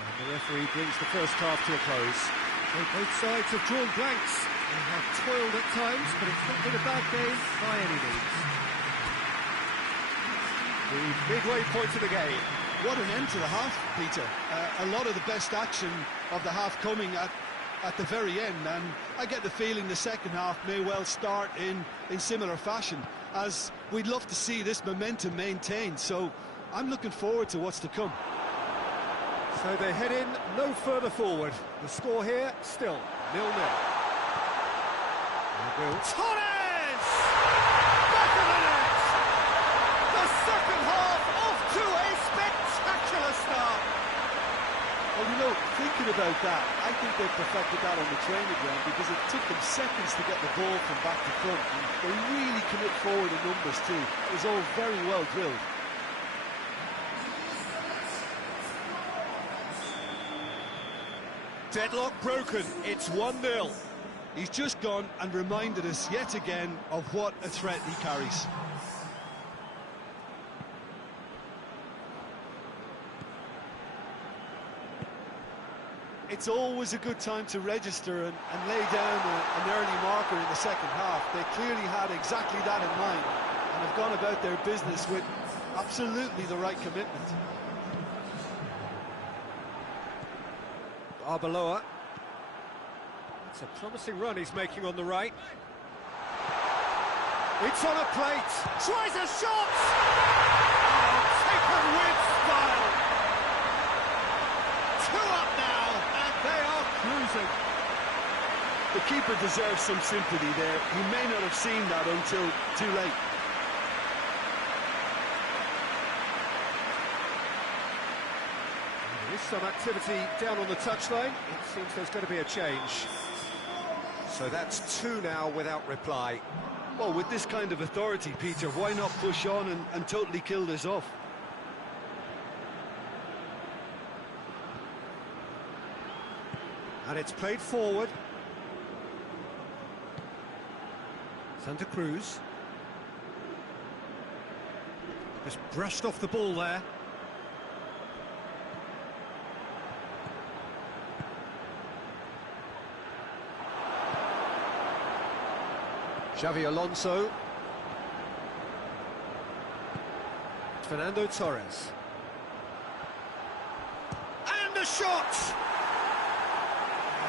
And the referee brings the first half to a close. So both sides have drawn blanks. They have toiled at times, but it's not been a bad game by any means. The midway point of the game. What an end to the half, Peter. A lot of the best action of the half coming at the very end, and I get the feeling the second half may well start in similar fashion, as we'd love to see this momentum maintained, so I'm looking forward to what's to come. So they head in no further forward. The score here, still 0-0. Torres! Back of the net! The second half off to a spectacular start. Well, you know, thinking about that, I think they perfected that on the training ground, because it took them seconds to get the ball from back to front. And they really commit forward in numbers too. It was all very well drilled. Deadlock broken, it's 1-0. He's just gone and reminded us yet again of what a threat he carries. It's always a good time to register and lay down an early marker in the second half. They clearly had exactly that in mind and have gone about their business with absolutely the right commitment. Arbeloa. It's a promising run he's making on the right. It's on a plate. Tries a shot! Oh, taken with style. 2 up now, and they are cruising. The keeper deserves some sympathy there. He may not have seen that until too late. There is some activity down on the touchline. It seems there's going to be a change. So that's 2 now without reply. Well, with this kind of authority, Peter, why not push on and totally kill this off? And it's played forward. Santa Cruz. Just brushed off the ball there. Xavi Alonso. Fernando Torres. And a shot!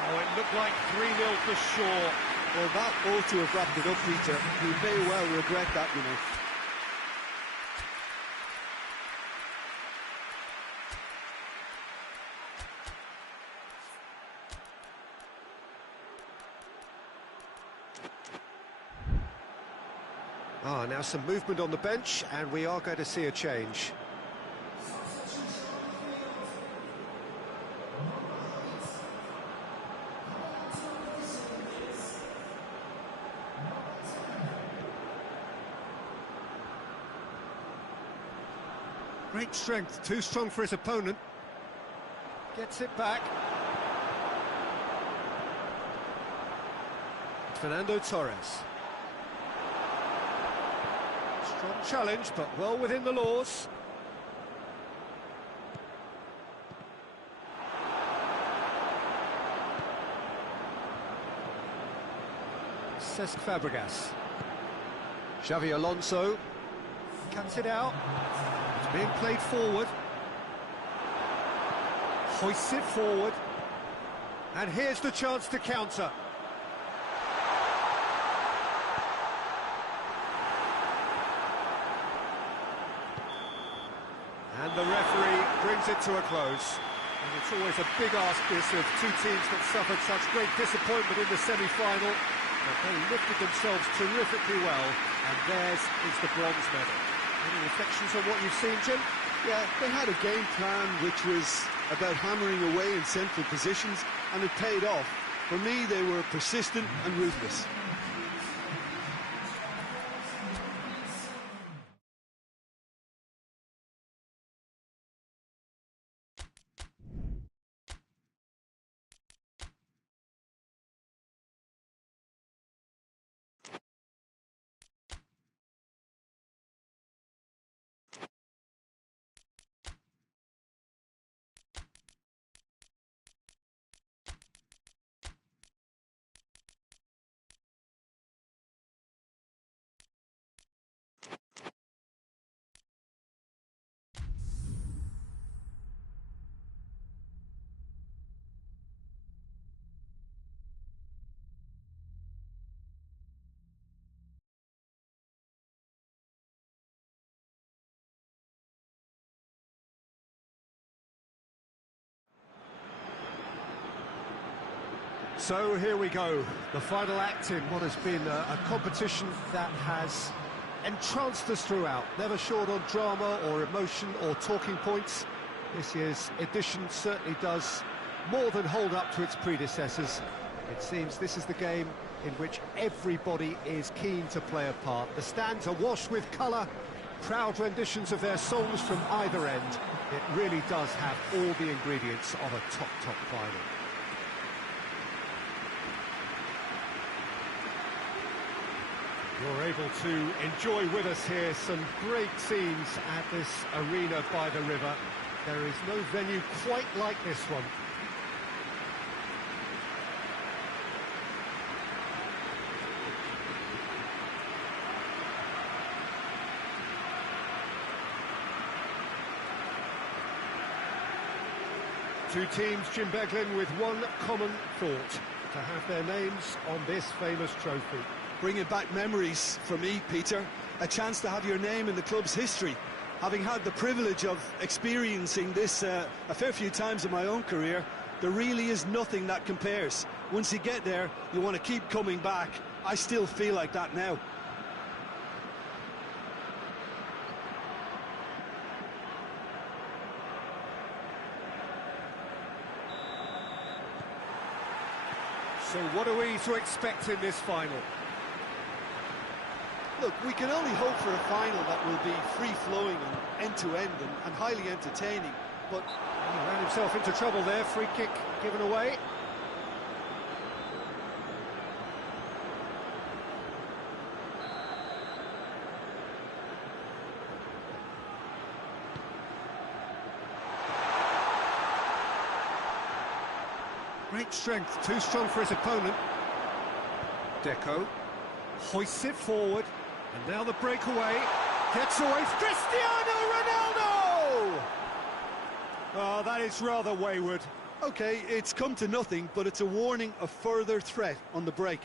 Oh, it looked like 3-0 for sure. Well, that ought to have wrapped it up, Peter. He may well regret that, you know. Now some movement on the bench, and we are going to see a change. Great strength, too strong for his opponent. Gets it back. Fernando Torres. Strong challenge, but well within the laws. Cesc Fabregas. Xavi Alonso cuts it out. It's being played forward. Hoists it forward. And here's the chance to counter. And the referee brings it to a close. And it's always a big ask, this, of two teams that suffered such great disappointment in the semi-final. But they lifted themselves terrifically well, and theirs is the bronze medal. Any reflections on what you've seen, Jim? Yeah, they had a game plan which was about hammering away in central positions, and it paid off. For me, they were persistent and ruthless. So here we go, the final act in what has been a competition that has entranced us throughout, never short on drama or emotion or talking points. This year's edition certainly does more than hold up to its predecessors. It seems this is the game in which everybody is keen to play a part. The stands are washed with colour, proud renditions of their songs from either end. It really does have all the ingredients of a top final. You're able to enjoy with us here some great scenes at this arena by the river. There is no venue quite like this one. Two teams, Jim Beglin, with one common thought: to have their names on this famous trophy. Bringing back memories for me, Peter. A chance to have your name in the club's history. Having had the privilege of experiencing this a fair few times in my own career, there really is nothing that compares. Once you get there, you want to keep coming back. I still feel like that now. So what are we to expect in this final? Look, we can only hope for a final that will be free-flowing and end-to-end and highly entertaining, but... He ran himself into trouble there, free kick given away. Great strength, too strong for his opponent. Deco hoists it forward, and now the breakaway gets away. Cristiano Ronaldo! Oh, that is rather wayward. Okay, it's come to nothing, but it's a warning of further threat on the break.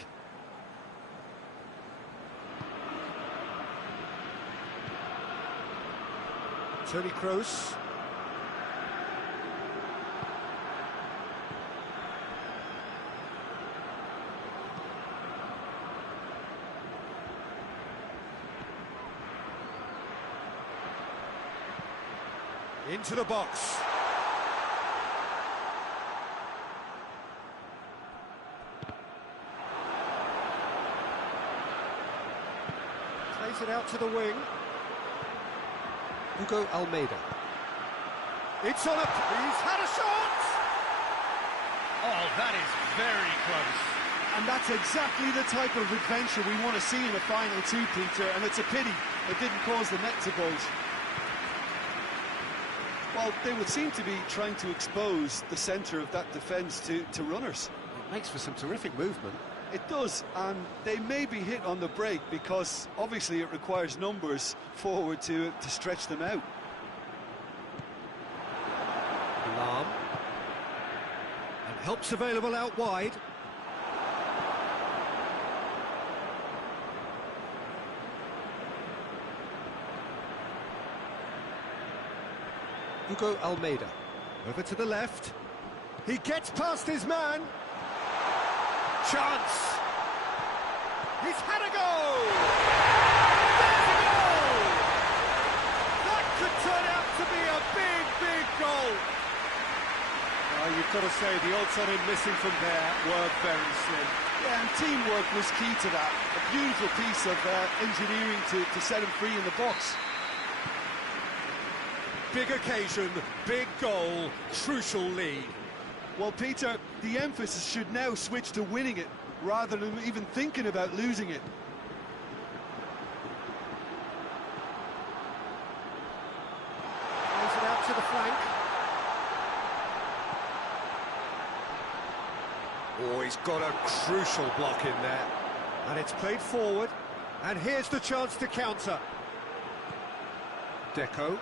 Toni Kroos. Into the box. Plays it out to the wing. Hugo Almeida. It's on a... He's had a shot! Oh, that is very close. And that's exactly the type of adventure we want to see in a final too, Peter, and it's a pity it didn't cause the net to bulge. Well, they would seem to be trying to expose the centre of that defence to runners. It makes for some terrific movement. It does, and they may be hit on the break because obviously it requires numbers forward to stretch them out. Alarm. And help's available out wide. Hugo Almeida. Over to the left. He gets past his man. Chance. He's had a goal. There's a goal. That could turn out to be a big, big goal. You've got to say the odds on him missing from there were very slim. Yeah, and teamwork was key to that. A beautiful piece of engineering to set him free in the box. Big occasion, big goal, crucial lead. Well, Peter, the emphasis should now switch to winning it, rather than even thinking about losing it. Plays it out to the flank. Oh, he's got a crucial block in there. And it's played forward. And here's the chance to counter. Deco.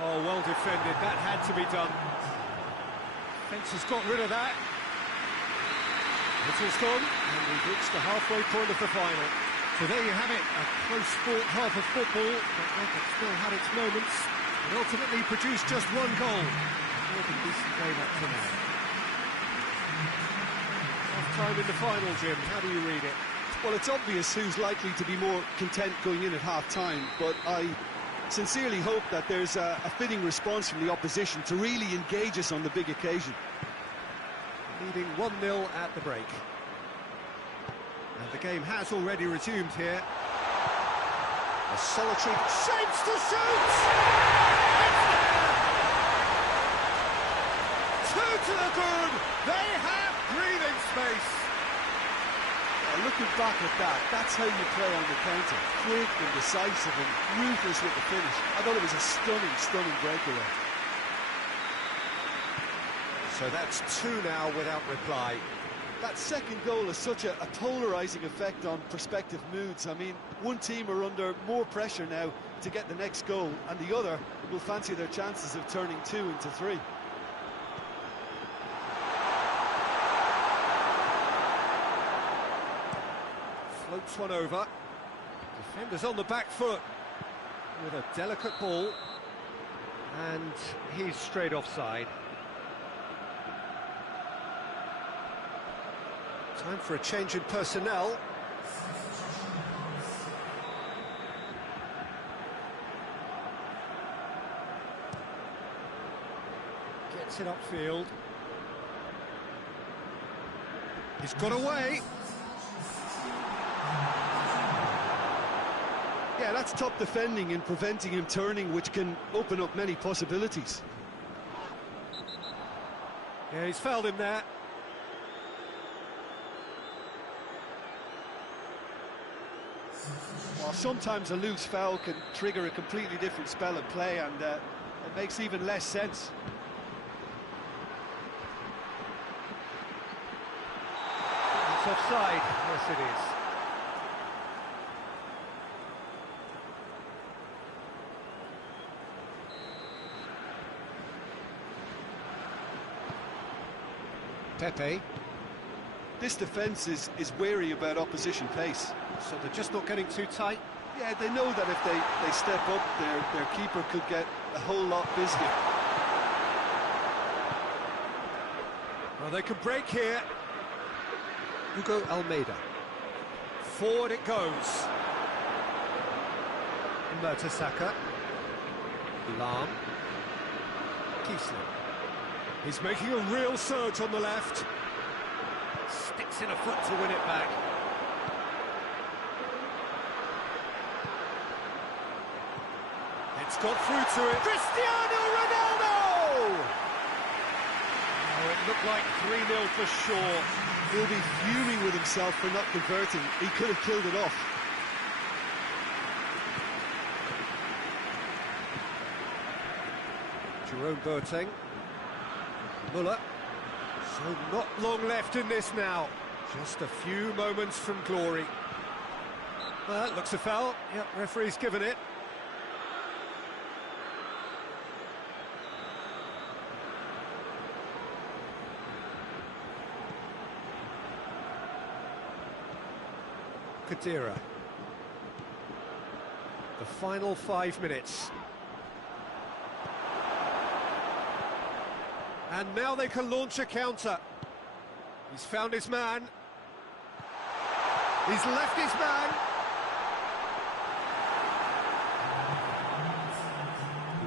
Oh, well defended. That had to be done. Fence has got rid of that. Whistle's gone, and we've reached the halfway point of the final. So there you have it, a close-fought half of football, but one that still had its moments, and ultimately produced just one goal. More than decent game up to now. Half-time in the final, Jim. How do you read it? Well, it's obvious who's likely to be more content going in at half-time, but I sincerely hope that there's a fitting response from the opposition to really engage us on the big occasion. Leading 1-0 at the break. And the game has already resumed here. A solitary shapes to shoot! It's there! Two to the good! They have breathing space! Looking back at that, that's how you play on the counter. Quick and decisive and ruthless with the finish. I thought it was a stunning, stunning breakaway. So that's two now without reply. That second goal has such a polarising effect on prospective moods. I mean, one team are under more pressure now to get the next goal, and the other will fancy their chances of turning 2 into 3. Floats one over. Defender's on the back foot with a delicate ball. And he's straight offside. Time for a change in personnel. Gets it upfield. He's got away. Yeah, that's top defending and preventing him turning, which can open up many possibilities. Yeah, he's fouled him there. Well, sometimes a loose foul can trigger a completely different spell of play, and it makes even less sense. It's offside. Yes, it is. Pepe. This defence is wary about opposition pace. So they're just not getting too tight. Yeah, they know that if they step up, their keeper could get a whole lot busier. Well, they can break here. Hugo Almeida. Forward it goes. Mertesacker. Alarm. Kiesling. He's making a real surge on the left. Sticks in a foot to win it back. It's got through to it. Cristiano Ronaldo! Oh, it looked like 3-0 for sure. He'll be fuming with himself for not converting. He could have killed it off. Jerome Boateng. Muller. So not long left in this now. Just a few moments from glory. Well, looks a foul. Yep, referee's given it. Kadira. The final 5 minutes. And now they can launch a counter. He's found his man. He's left his man.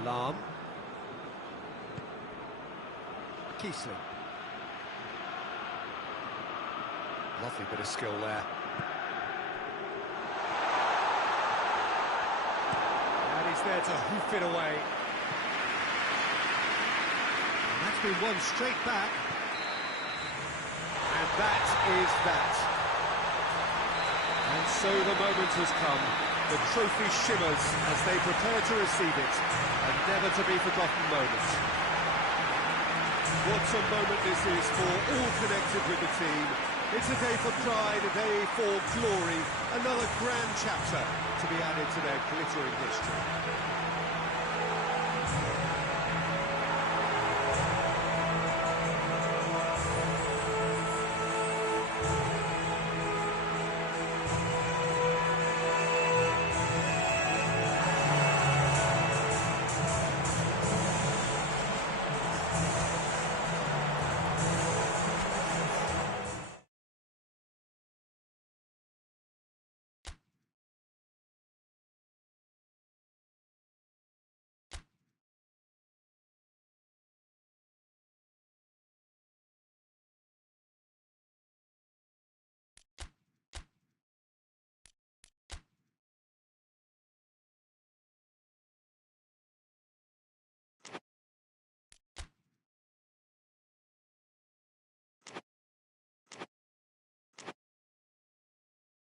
Lam. Kiesling. Lovely bit of skill there. And he's there to hoof it away. And that's been won straight back. And that is that. And so the moment has come. The trophy shimmers as they prepare to receive it. A never-to-be-forgotten moment. What a moment this is for all connected with the team. It's a day for pride, a day for glory. Another grand chapter to be added to their glittering history.